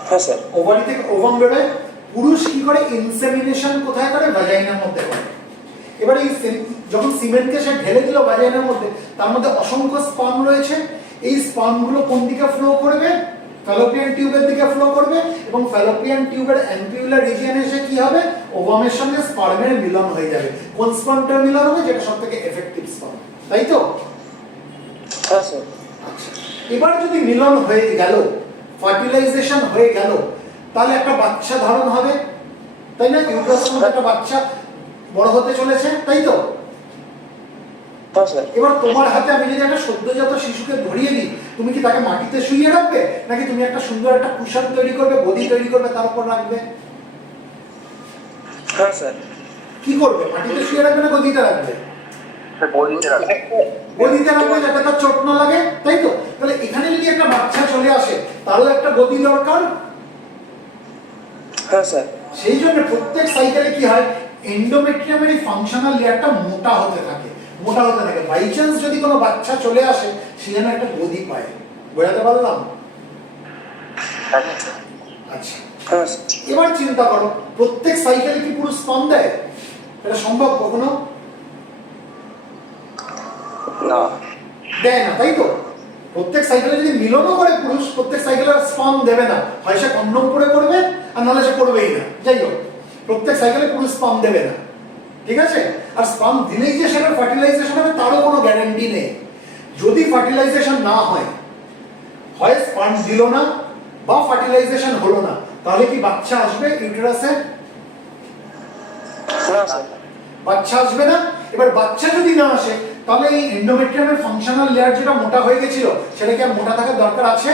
হ্যাঁ স্যার। ওভারি থেকে ওভাম বেরোয়। পুরুষ কি করে? ইনসেমিনেশন কোথায় করে? ভাজাইনার মধ্যে করে। এবার এই যখন সিমেন্টকে সে ঢেলে দিল ভাজাইনার মধ্যে, তার মধ্যে অসংখ্য স্পার্ম রয়েছে। এই স্পার্মগুলো কোন দিকে ফ্লো করবে? ফ্যালোপিয়ান টিউবের দিকে ফ্লো করবে, এবং ফ্যালোপিয়ান টিউবের অ্যাম্পিউলার রিজিয়নে এসে কি হবে? ওভামের সঙ্গে স্পার্মের মিলন হয়ে যাবে। কোন স্পার্মটা মিলন হবে? যেটা সবথেকে এফেক্টিভ স্পার্ম, তাই তো? হ্যাঁ স্যার। আচ্ছা, এবার যদি মিলন হয়ে গেল, ফার্টিলাইজেশন হয়ে গেল, তাহলে একটা বাচ্চা ধারণ হবে, তাই না? ইউটেরাসের মধ্যে একটা বাচ্চা বড় হতে চলেছে, তাই তো? হ্যাঁ স্যার। এবার তোমার হাতে আমি যদি একটা সদ্যজাত শিশুকে ধরিয়ে দিই, তুমি কি তাকে মাটিতে শুইয়ে রাখবে, নাকি তুমি একটা সুন্দর একটা কুশন তৈরি করবে, গদি তৈরি করবে, তার উপর রাখবে? হ্যাঁ স্যার। কি করবে? মাটিতে শুয়ে রাখবে না গদিতে রাখবে? গদিতে রাখবে, যাতে তার চোট না লাগে, তাই তো? তাহলে এখানে যদি একটা বাচ্চা চলে আসে, তারও একটা গদি দরকার। হ্যাঁ স্যার। সেই জন্য প্রত্যেক সাইকেলে কি হয়? এন্ডোমেট্রিয়ামের এই ফাংশনাল লেয়ারটা মোটা হতে থাকে, মোটা হতে থাকে। বাই চান্স যদি কোনো বাচ্চা চলে আসে, সে যেন একটা গদি পায়। বোঝাতে পারলাম? আচ্ছা, হ্যাঁ স্যার। এবার চিন্তা করো, প্রত্যেক সাইকেলে কি পুরুষ স্পার্ম দেয়? এটা সম্ভব কখনো? না। দেয় না, তাই তো? প্রত্যেক সাইকেলে যদি মিলনও করে পুরুষ, প্রত্যেক সাইকেলে স্পার্ম দেবে না। হয় সে কন্ডম পরে করবে, আর নাহলে সে করবেই না। যাই হোক, প্রত্যেক সাইকেলে পুরুষ স্পার্ম দেবে না, ঠিক আছে? আর স্পার্ম দিলেই যে সেটা ফার্টিলাইজেশন হবে, তারও কোনো গ্যারান্টি নেই। যদি ফার্টিলাইজেশন না হয়, হয় স্পার্ম দিল না বা ফার্টিলাইজেশন হলো না, তাহলে কি বাচ্চা আসবে ইউটেরাসে? না স্যার। বাচ্চা আসবে না। এবার বাচ্চা যদি না আসে, তাহলে এই এন্ডোমেট্রিয়ামের ফাংশনাল লেয়ার যেটা মোটা হয়ে গেছিল, সেটা কি আর মোটা থাকার দরকার আছে?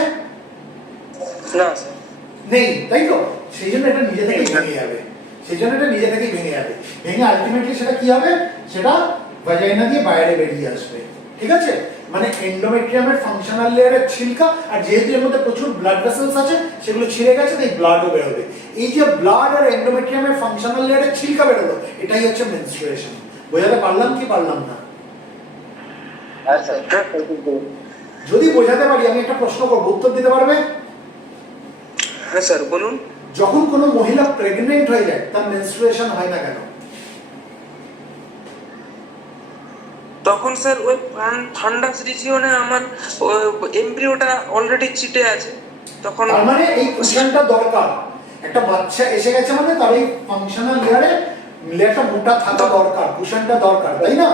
না স্যার। নেই, তাই তো? সেই জন্য এটা নিজে থেকেই ভেঙে যাবে। সেই জন্য এটা নিজে থেকেই ভেঙে যাবে। ভেঙে আলটিমেটলি সেটা কি হবে? সেটা ভাজাইনা দিয়ে বাইরে বেরিয়ে আসবে, ঠিক আছে? মানে এন্ডোমেট্রিয়ামের ফাংশনাল লেয়ারের ছিলকা, আর যেহেতু এর মধ্যে প্রচুর ব্লাড ভেসেলস আছে সেগুলো ছিঁড়ে গেছে, তাই ব্লাডও বেরোবে। এই যে ব্লাড আর এন্ডোমেট্রিয়ামের ফাংশনাল লেয়ারের ছিলকা বেরোলো, এটাই হচ্ছে মেনস্ট্রুয়েশন। বোঝাতে পারলাম কি পারলাম না? হ্যাঁ স্যার। যদি বোঝাতে পারি আমি একটা প্রশ্ন করবো, উত্তর দিতে পারবে? হ্যাঁ স্যার বলুন। যখন কোনো মহিলা প্রেগনেন্ট হয়ে যায় তার মেনস্ট্রুয়েশন হয় না কেন? তখন স্যার ওই ফান্ডাস রিজিয়নে আমার এমব্রিওটা অলরেডি চিটে আছে, তখন তার মানে এই কুশনটা দরকার। একটা বাচ্চা এসে গেছে মানে তার এই ফাংশনাল লেয়ারটা মোটা থাকা দরকার, কুশনটা দরকার, তাই না?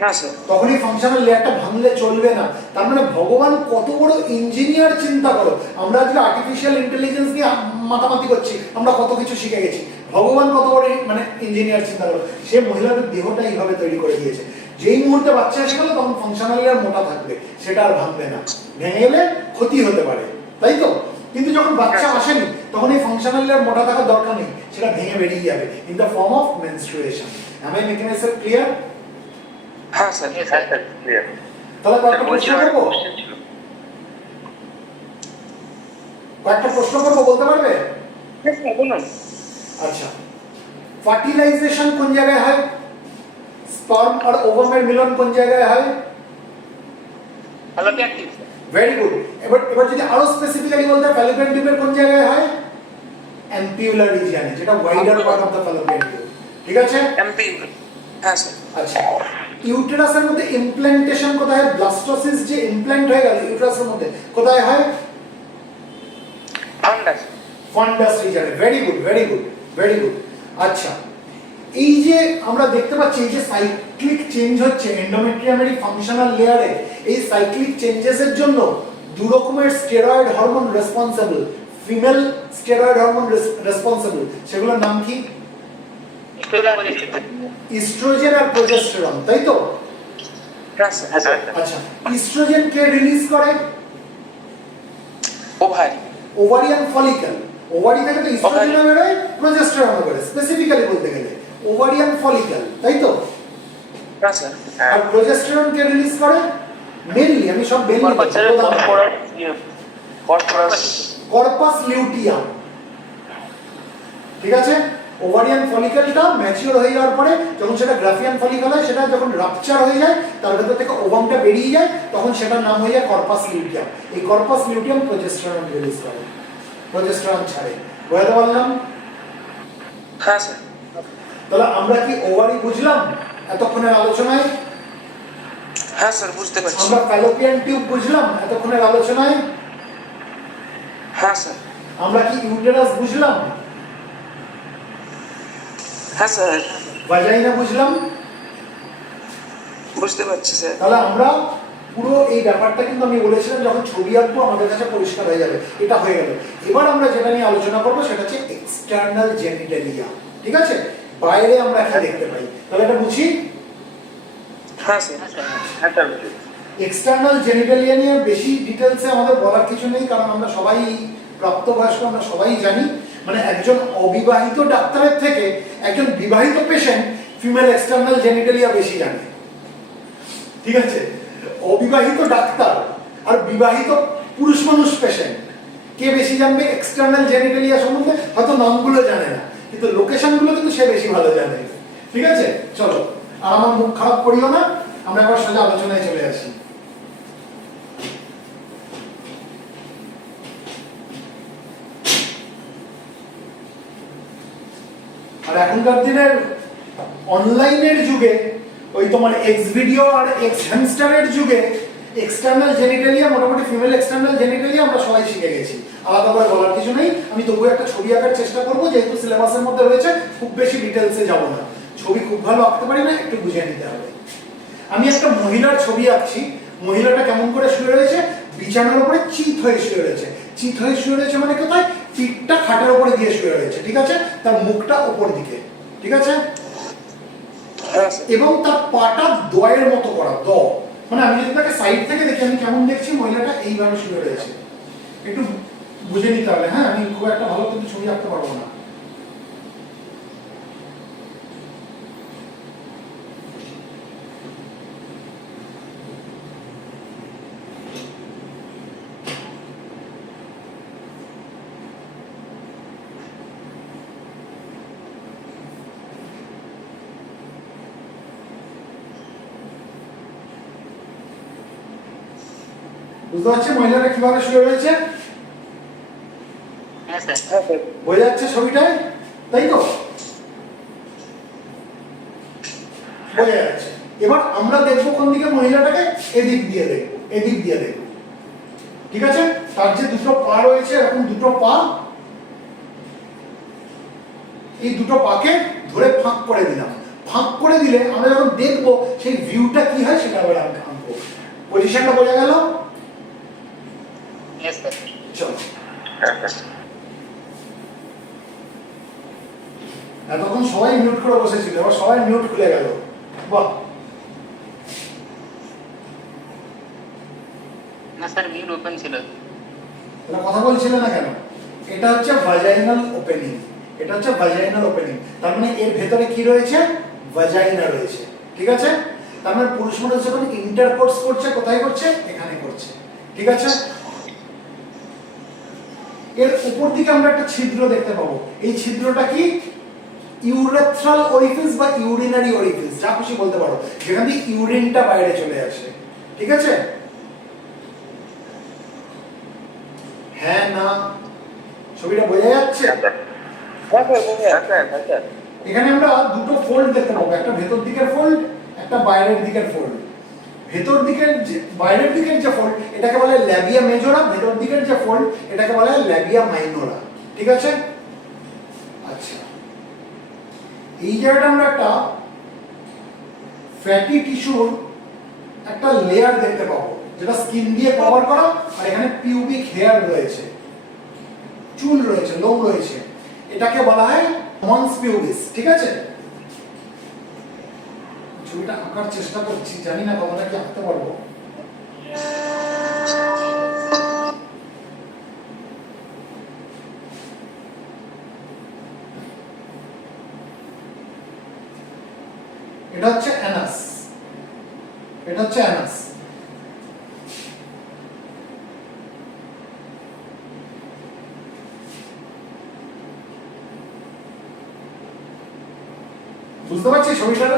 হ্যাঁ স্যার। তখন এই ফাংশনাল লেয়ারটা ভাঙলে চলবে না। তার মানে ভগবান কত বড় ইঞ্জিনিয়ার চিন্তা করো। আমরা আজকে আর্টিফিশিয়াল ইন্টেলিজেন্স নিয়ে মাতামাতি করছি, আমরা কত কিছু শিখে গেছি। ভগবান কত বড় মানে ইঞ্জিনিয়ার চিন্তা করো, সে মহিলাদের দেহটা এইভাবে তৈরি করে দিয়েছে। যেই মুহূর্তে বাচ্চা এসে গেল তখন ফাংশনাল লেয়ার মোটা থাকবে, সেটা আর ভাঙবে না। ভেঙে গেলে ক্ষতি হতে পারে, তাই তো? কিন্তু যখন বাচ্চা আসেনি তখন এই ফাংশনাল লেয়ার মোটা থাকার দরকার নেই, সেটা ভেঙে বেরিয়ে যাবে in the form of menstruation. am I making myself clear? হ্যাঁ স্যার। হ্যাঁ স্যার ক্লিয়ার। তাহলে কয়েকটা প্রশ্ন বলছিলাম করবো, কোশ্চেন ছিল। কয়েকটা প্রশ্ন করবো, বলতে পারবে? হ্যাঁ স্যার বলুন। আচ্ছা, ফার্টিলাইজেশন কোন জায়গায় হয়? স্পার্ম আর ওভামের মিলন কোন জায়গায় হয়? Fallopian tube sir. Very good. এবার যদি আরো স্পেসিফিক্যালি বলতে হয়, ফ্যালোপিয়ান টিউবের কোন জায়গায় হয়? অ্যাম্পিউলার রিজিয়নে, যেটা wider part of the Fallopian tube. ঠিক আছে? এমপি। হ্যাঁ স্যার। আচ্ছা, ইউটেরাসের মধ্যে ইমপ্ল্যান্টেশন কোথায় হয়? ব্লাস্টোসিস যে ইমপ্ল্যান্ট হয়ে গেল ইউটেরাসের মধ্যে, কোথায় হয়? ফান্ডাস। ফান্ডাস রিজনে। Very good, very good, very good. আচ্ছা, এই যে আমরা দেখতে পাচ্ছি এই যে সাইক্লিক চেঞ্জ হচ্ছে এন্ডোমেট্রিয়ামের ফাংশনাল লেয়ারে, এই সাইক্লিক চেঞ্জেসের জন্য দু রকমের steroid hormone responsible, female steroid hormone responsible. সেগুলোর নাম কি? ইস্ট্রোজেন আর প্রোজেস্টেরন, তাই তো? হ্যাঁ স্যার। হ্যাঁ স্যার। আচ্ছা, ইস্ট্রোজেন কে রিলিজ করে? ওভারি। Ovarian follicle. ওভারি থেকে তো ইস্ট্রোজেন বেরোয়, প্রোজেস্টেরন বেরোয়। স্পেসিফিক্যালি বলতে গেলে ওভারিয়ান ফলিকল, তাই তো? হ্যাঁ স্যার। আর প্রোজেস্টেরন কে রিলিজ করে? মেইনলি আমি সব কর্পাস লিউটিয়াম। ঠিক আছে? ওভারিয়ান ফলিকলটা ম্যাচিওর হয়ে যাওয়ার পরে যখন সেটা গ্রাফিয়ান ফলিকল হয়, সেটা যখন রাপচার হয়ে যায়, তার ভেতর থেকে ওভামটা বেরিয়ে যায়, তখন সেটার নাম হয়ে যায় কর্পাস লিউটিয়াম। এই কর্পাস লিউটিয়াম প্রোজেস্টেরন রিলিজ করে, প্রোজেস্টেরন ছাড়ে। বুঝতে পারলাম? হ্যাঁ স্যার। তাহলে আমরা কি ওভারি বুঝলাম এতক্ষণের আলোচনায়? হ্যাঁ স্যার বুঝতে পারছি। আমরা ফ্যালোপিয়ান টিউব বুঝলাম এতক্ষণের আলোচনায়? হ্যাঁ স্যার। আমরা কি ইউটেরাস বুঝলাম? হ্যাঁ স্যার ভাজাইনা বুঝলাম? বুঝতে পারছি স্যার। তাহলে আমরা পুরো এই ব্যাপারটা কিন্তু আমি বলেছিলাম যখন ছবি আঁকবো আমাদের কাছে পরিষ্কার হয়ে যাবে। এটা হয়ে গেল। এবার আমরা যেটা নিয়ে আলোচনা করবো সেটা হচ্ছে এক্সটার্নাল জেনিটালিয়া। ঠিক আছে? বাইরে আমরা কি দেখতে পাই, তাহলে এটা বুঝি? হ্যাঁ স্যার। হ্যাঁ স্যার। এক্সটার্নাল জেনিটালিয়া নিয়ে বেশি ডিটেলসে আমাদের বলার কিছু নেই, কারণ আমরা সবাই প্রাপ্তবয়স্ক, আমরা সবাই জানি। মানে একজন অবিবাহিত ডাক্তারের থেকে একজন বিবাহিত পেশেন্ট ফিমেল এক্সটার্নাল জেনিটালিয়া বেশি জানে। ঠিক আছে? অবিবাহিত ডাক্তার আর বিবাহিত পুরুষ মানুষ পেশেন্ট কে বেশি জানবে এক্সটার্নাল জেনিটালিয়া সম্বন্ধে? হয়তো নামগুলো জানে না, কিন্তু লোকেশনগুলো কিন্তু সে বেশি ভালো জানে। ঠিক আছে? চলো, আর আমার মুখ খারাপ করিও না, আমরা এবার সোজা আলোচনায় চলে আসি। আর এখনকার দিনের অনলাইনের যুগে, ওই তোমার এক্স ভিডিও আর এক্স হ্যামস্টারের যুগে এক্সটার্নাল জেনিটালিয়া, মোটামুটি ফিমেল এক্সটার্নাল জেনিটালিয়া আমরা সবাই শিখে গেছি। আলাদা করে বলার কিছু নেই। আমি তবুও একটা ছবি আঁকার চেষ্টা করবো, যেহেতু সিলেবাসের মধ্যে রয়েছে, খুব বেশি ডিটেলসে যাব না। ছবি খুব ভালো আঁকতে পারি না, একটু বুঝে নিতে হবে। আমি একটা মহিলার ছবি আঁকছি। মহিলাটা কেমন করে শুয়ে রয়েছে? বিছানার উপরে চিত হয়ে শুয়ে রয়েছে। চিত হয়ে শুয়ে রয়েছে মানে কোথায়? পিঠটা খাটের উপরে দিয়ে শুয়ে রয়েছে। ঠিক আছে? তার মুখটা উপর দিকে। ঠিক আছে? এবং তার পাটা দয়ের মতো করা, দ। মানে আমি যদি তাকে সাইড থেকে দেখি আমি কেমন দেখছি? মহিলাটা এইভাবে শুয়ে রয়েছে। একটু বুঝে নিতে হবে। হ্যাঁ, আমি খুব একটা ভালো কিন্তু ছবি আঁকতে পারবো না। বুঝতে পারছি মহিলারা কিভাবে শুয়ে রয়েছে? হ্যাঁ স্যার। হ্যাঁ স্যার। বোঝা যাচ্ছে ছবিটায়, তাই তো? বোঝা যাচ্ছে। এবার আমরা দেখবো কোন দিকে মহিলাটাকে, এদিক দিয়ে দেখবো, এদিক দিয়ে দেখবো, ঠিক আছে? তার যে দুটো পা রয়েছে, এরকম দুটো পা, এই দুটো পাকে ধরে ফাঁক করে দিলাম। ফাঁক করে দিলে আমরা যখন দেখবো সেই ভিউটা কি হয় সেটা আবার আমি আঁকবো। পজিশনটা বোঝা গেল? হ্যাঁ স্যার। চলো। হ্যাঁ স্যার। এতক্ষণ সবাই মিউট করে বসেছিল, এবার সবাই মিউট খুলে গেল। বাহ, না স্যার, মিউট ওপেন ছিল। তাহলে কথা বলছিলে না কেন? এটা হচ্ছে ভাজাইনাল ওপেনিং, এটা হচ্ছে ভাজাইনাল ওপেনিং। তার মানে এর ভেতরে কি রয়েছে? ভাজাইনা রয়েছে, ঠিক আছে? তার মানে পুরুষ মানুষ যখন ইন্টারকোর্স করছে, কোথায় করছে? এখানে করছে, ঠিক আছে? এর উপর দিকে আমরা একটা ছিদ্র দেখতে পাবো। এই ছিদ্রটা কি? ইউরেথ্রাল অরিফিস বা ইউরিনারি অরিফিস, যা খুশি বলতে পারো, যেখান থেকে ইউরিনটা বাইরে চলে আসে, ঠিক আছে? হ্যাঁ না, ছবিটা বোঝা যাচ্ছে? হ্যাঁ স্যার, বোঝা হ্যাঁ যাচ্ছে। স্যার, হ্যাঁ স্যার। এখানে আমরা দুটো ফোল্ড দেখতে পাবো, একটা ভেতর দিকের ফোল্ড, একটা বাইরের দিকের ফোল্ড। ভেতর দিকের যে বাইরের দিকের যে ফোল্ড এটাকে বলে ল্যাবিয়া মেজোরা, ভেতর দিকের যে ফোল্ড এটাকে বলে ল্যাবিয়া মাইনোরা, ঠিক আছে? আচ্ছা, এই জায়গাটা আমরা একটা ফ্যাটি টিস্যুর একটা লেয়ার দেখতে পাবো, যেটা স্কিন দিয়ে কভার করা, আর এখানে পিউবিক হেয়ার রয়েছে, চুল রয়েছে, লোম রয়েছে। এটাকে বলা হয় মন্স পিউবিস, ঠিক আছে? ছবিটা আঁকার চেষ্টা করছি, জানি না কতটা কি আঁকতে পারবো। এটা হচ্ছে অ্যানাস, এটা হচ্ছে অ্যানাস। বুঝতে পারছি ছবিটা?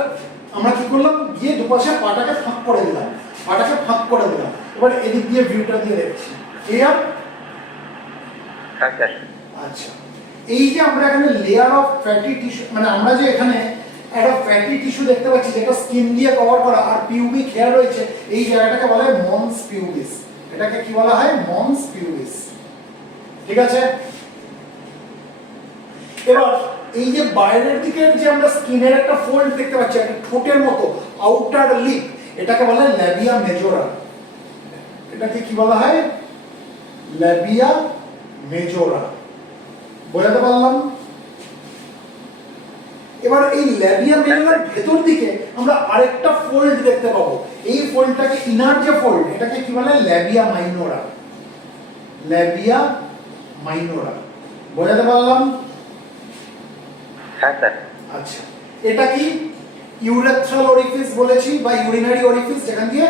আমরা কি করলাম, গিয়ে দুপাশে পাটাকে ফাঁক করে দিলাম, পাটাকে ফাঁক করে দিলাম। এবার এদিক দিয়ে ভিউটা দিয়ে দেখছি, ক্লিয়ার? হ্যাঁ স্যার। আচ্ছা, এই যে আমরা এখানে লেয়ার অফ ফ্যাটি টিস্যু, মানে আমরা যে এখানে একটা ফ্যাটি টিস্যু দেখতে পাচ্ছি যেটা স্কিন দিয়ে কভার করা, আর পিউবিক হেয়ার রয়েছে, এই জায়গাটাকে বলা হয় মন্স পিউবিস। এটাকে কি বলা হয়? মন্স পিউবিস, ঠিক আছে? এবার এই যে বাইরের দিকের যে আমরা স্কিনের একটা ফোল্ড দেখতে পাচ্ছি, একটা ঠোঁটের মতো আউটার লিপ, এটাকে বলা হয় ল্যাবিয়া মেজোরা। এটাকে কি বলা হয়? ল্যাবিয়া মেজোরা। বোঝাতে পারলাম? এবার এই ল্যাবিয়া মেজোরার ভেতর দিকে আমরা আরেকটা ফোল্ড দেখতে পাবো। এই ফোল্ডটাকে, ইনার যে ফোল্ড, এটাকে কি বলে? Labia minora. Labia minora. বোঝাতে পারলাম? হ্যাঁ স্যার। আচ্ছা, এটা কি? ইউরেথ্রাল অরিফিস বলেছি বা ইউরিনারি অরিফিস, যেখান দিয়ে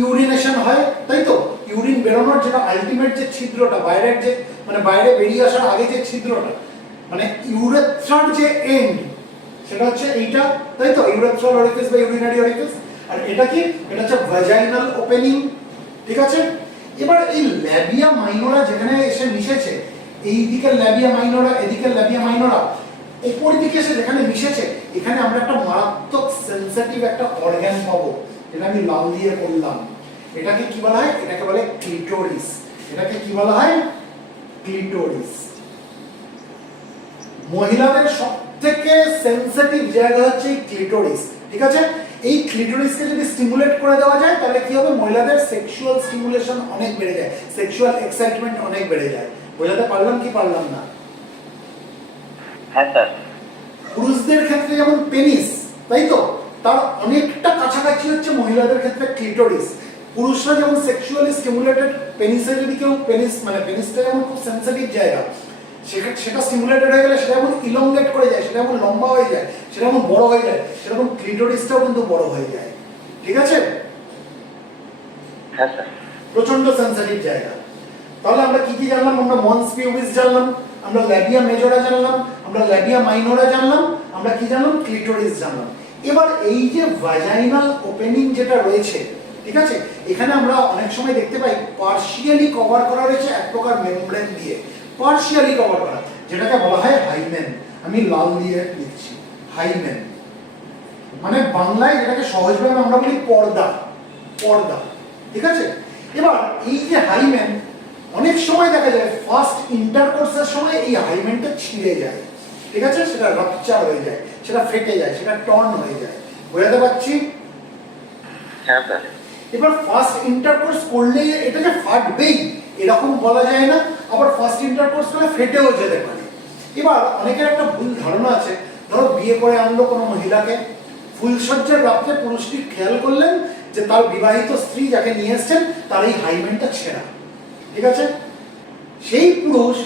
ইউরিনেশন হয়, তাই তো? ইউরিন বেরোনোর যেটা আলটিমেট যে ছিদ্রটা, বাইরের যে, মানে বাইরে বেরিয়ে আসার আগে যে ছিদ্রটা, মানে ইউরেথ্রার যে এন্ড, সেটা হচ্ছে এইটা, তাই তো? ইউরেথ্রাল অরিফিস বা ইউরিনারি অরিফিস। আর এটা কি? এটা হচ্ছে ভাজাইনাল ওপেনিং, ঠিক আছে? এবার এই ল্যাবিয়া মাইনোরা যেখানে এসে মিশেছে, এই দিকের ল্যাবিয়া মাইনোরা, এদিকের ল্যাবিয়া মাইনোরা, উপর দিকে এসে যেখানে মিশেছে, এখানে আমরা একটা মারাত্মক সেনসিটিভ একটা অর্গান পাবো, যেটা আমি লাল দিয়ে বললাম। এটাকে কি বলা হয়? এটাকে বলে ক্লিটোরিস। এটাকে কি বলা হয়? ক্লিটোরিস। মহিলাদের সবথেকে সেনসিটিভ জায়গা হচ্ছে এই ক্লিটোরিস, ঠিক আছে? এই ক্লিটোরিসকে যদি স্টিমুলেট করে দেওয়া যায়, তাহলে কি হবে? মহিলাদের সেক্সুয়াল স্টিমুলেশন অনেক বেড়ে যায়, সেক্সুয়াল এক্সাইটমেন্ট অনেক বেড়ে যায়। বোঝাতে পারলাম কি পারলাম না? হ্যাঁ স্যার। পুরুষদের ক্ষেত্রে যেমন পেনিস, তাই তো, তার অনেকটা কাছাকাছি হচ্ছে মহিলাদের ক্ষেত্রে ক্লিটোরিস। পুরুষরা যেমন সেক্সুয়ালি স্টিমুলেটেড, পেনিসে যদি কেউ, পেনিস মানে পেনিসটা যেমন খুব সেনসিটিভ জায়গা, সেটা স্টিমুলেটেড হয়ে গেলে সেটা যেমন ইলংগেট করে যায়, সেটা যেমন লম্বা হয়ে যায়, সেটা যেমন বড় হয়ে যায়, সেরকম ক্লিটোরিসটাও কিন্তু বড় হয়ে যায়, ঠিক আছে? হ্যাঁ স্যার। প্রচন্ড সেনসিটিভ জায়গা। তাহলে আমরা কি কি জানলাম? আমরা মন্স পিউবিস জানলাম, আমরা ল্যাবিয়া মেজোরা জানলাম, আমরা ল্যাবিয়া মাইনোরা জানলাম, আমরা কি জানলাম? ক্লিটোরিস জানলাম। এবার এই যে ভাজাইনাল ওপেনিং যেটা রয়েছে, ঠিক আছে? এখানে আমরা অনেক সময় দেখতে পাই পার্শিয়ালি কভার করা রয়েছে এক প্রকার মেমব্রেন দিয়ে, পার্শিয়ালি কভার করা, যেটাকে বলা হয় হাইমেন। আমি লাল দিয়ে লিখছি হাইমেন, মানে বাংলায় যেটাকে সহজভাবে আমরা বলি পর্দা, পর্দা। ঠিক আছে? এবার এই যে হাইমেন অনেক সময় দেখা যায় ফার্স্ট ইন্টারকোর্সের সময় এই হাইমেনটা ছিঁড়ে যায়। ঠিক আছে? সেটা রাপচার হয়ে যায়, সেটা ফেটে যায়, সেটা টর্ন হয়ে যায়। বোঝাতে পারছি? হ্যাঁ স্যার। এবার ফার্স্ট ইন্টারকোর্স করলে এটা যে ফাটবেই এরকম বলা যায় না, আবার ফার্স্ট ইন্টারকোর্স করলে ফেটেও যেতে পারে। এবার অনেকের একটা ভুল ধারণা আছে, ধরো বিয়ে করে আনলো কোনো মহিলাকে, ফুলসজ্জার রাত্রে পুরুষটি খেয়াল করলেন যে তার বিবাহিত স্ত্রী যাকে নিয়ে এসছেন তার এই হাইমেনটা ছেঁড়া। ঠিক আছে? সেই পুরুষ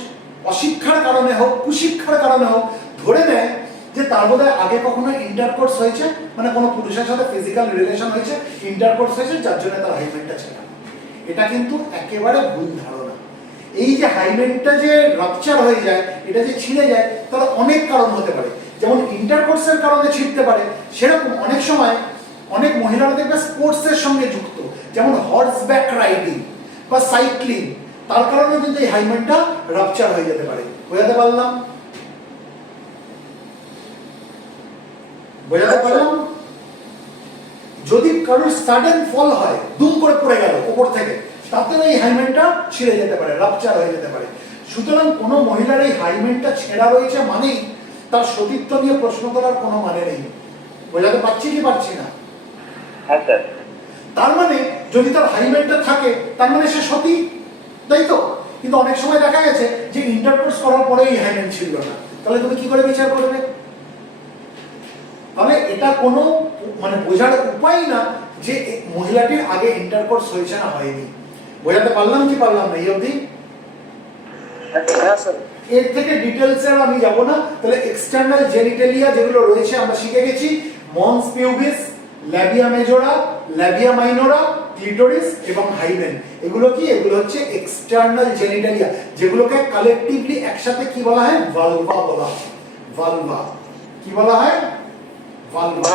অশিক্ষার কারণে হোক কুশিক্ষার কারণে হোক ধরে নেয় যে তার বোধহয় আগে কখনো ইন্টারকোর্স হয়েছে, মানে কোনো পুরুষের সাথে ফিজিক্যাল রিলেশন হয়েছে, ইন্টারকোর্স হয়েছে, যার জন্য তার হাইমেনটা ছেঁড়া। এটা কিন্তু একেবারে ভুল ধারণা। এই যে হাইমেনটা যে রাপচার হয়ে যায়, এটা যে ছিঁড়ে যায়, তার অনেক কারণ হতে পারে। যেমন ইন্টারকোর্সের কারণে ছিঁড়তে পারে, সেরকম অনেক সময় অনেক মহিলারা দেখবে স্পোর্টসের সঙ্গে যুক্ত, যেমন হর্স ব্যাক রাইডিং বা সাইক্লিং, তার কারণে কিন্তু এই হাইমেনটা রাপচার হয়ে যেতে পারে। বোঝাতে পারলাম? বোঝাতে পারলাম? যদি কারোর সাডেন ফল হয়, দুম করে পড়ে গেল উপর থেকে, তাতেও এই হাইমেনটা ছিঁড়ে যেতে পারে, রাপচার হয়ে যেতে পারে। সুতরাং কোনো মহিলার এই হাইমেনটা ছেঁড়া রয়েছে মানেই তার সতীত্ব নিয়ে প্রশ্ন করার কোনো মানে নেই। বোঝাতে পারছি কি পারছি না? হ্যাঁ স্যার। তার মানে যদি তার হাইমেনটা থাকে তার মানে সে সতী, তাই তো? কিন্তু অনেক সময় দেখা গেছে যে ইন্টারকোর্স করার পরে এই হাইমেন ছিল না, তাহলে তুমি কি করে বিচার করবে? তাহলে এটা কোনো মানে বোঝার উপায় না যে মহিলাটির আগে ইন্টারকোর্স হয়েছে না হয়নি। বোঝাতে পারলাম কি পারলাম না এই অবধি? হ্যাঁ স্যার। এর থেকে ডিটেলসে আমি যাব না। তাহলে এক্সটার্নাল জেনিটালিয়া যেগুলো রয়েছে আমরা শিখে গেছি, mons pubis, labia majora, labia minora, clitoris এবং হাইমেন। এগুলো কি? এগুলো হচ্ছে এক্সটার্নাল জেনিটালিয়া, যেগুলোকে কালেকটিভলি একসাথে কি বলা হয়? ভালভা বলা হয়। ভালভা কি বলা হয়? Vulva.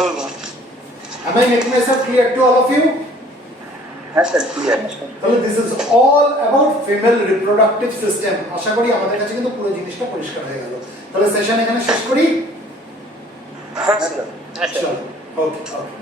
Am I making myself clear to all of you? হ্যাঁ স্যার, ক্লিয়ার। তাহলে this is all about female reproductive system. আশা করি আমাদের কাছে কিন্তু পুরো জিনিসটা পরিষ্কার হয়ে গেল। তাহলে সেশন এখানে শেষ করি। হ্যাঁ স্যার। চলো, ওকে ওকে।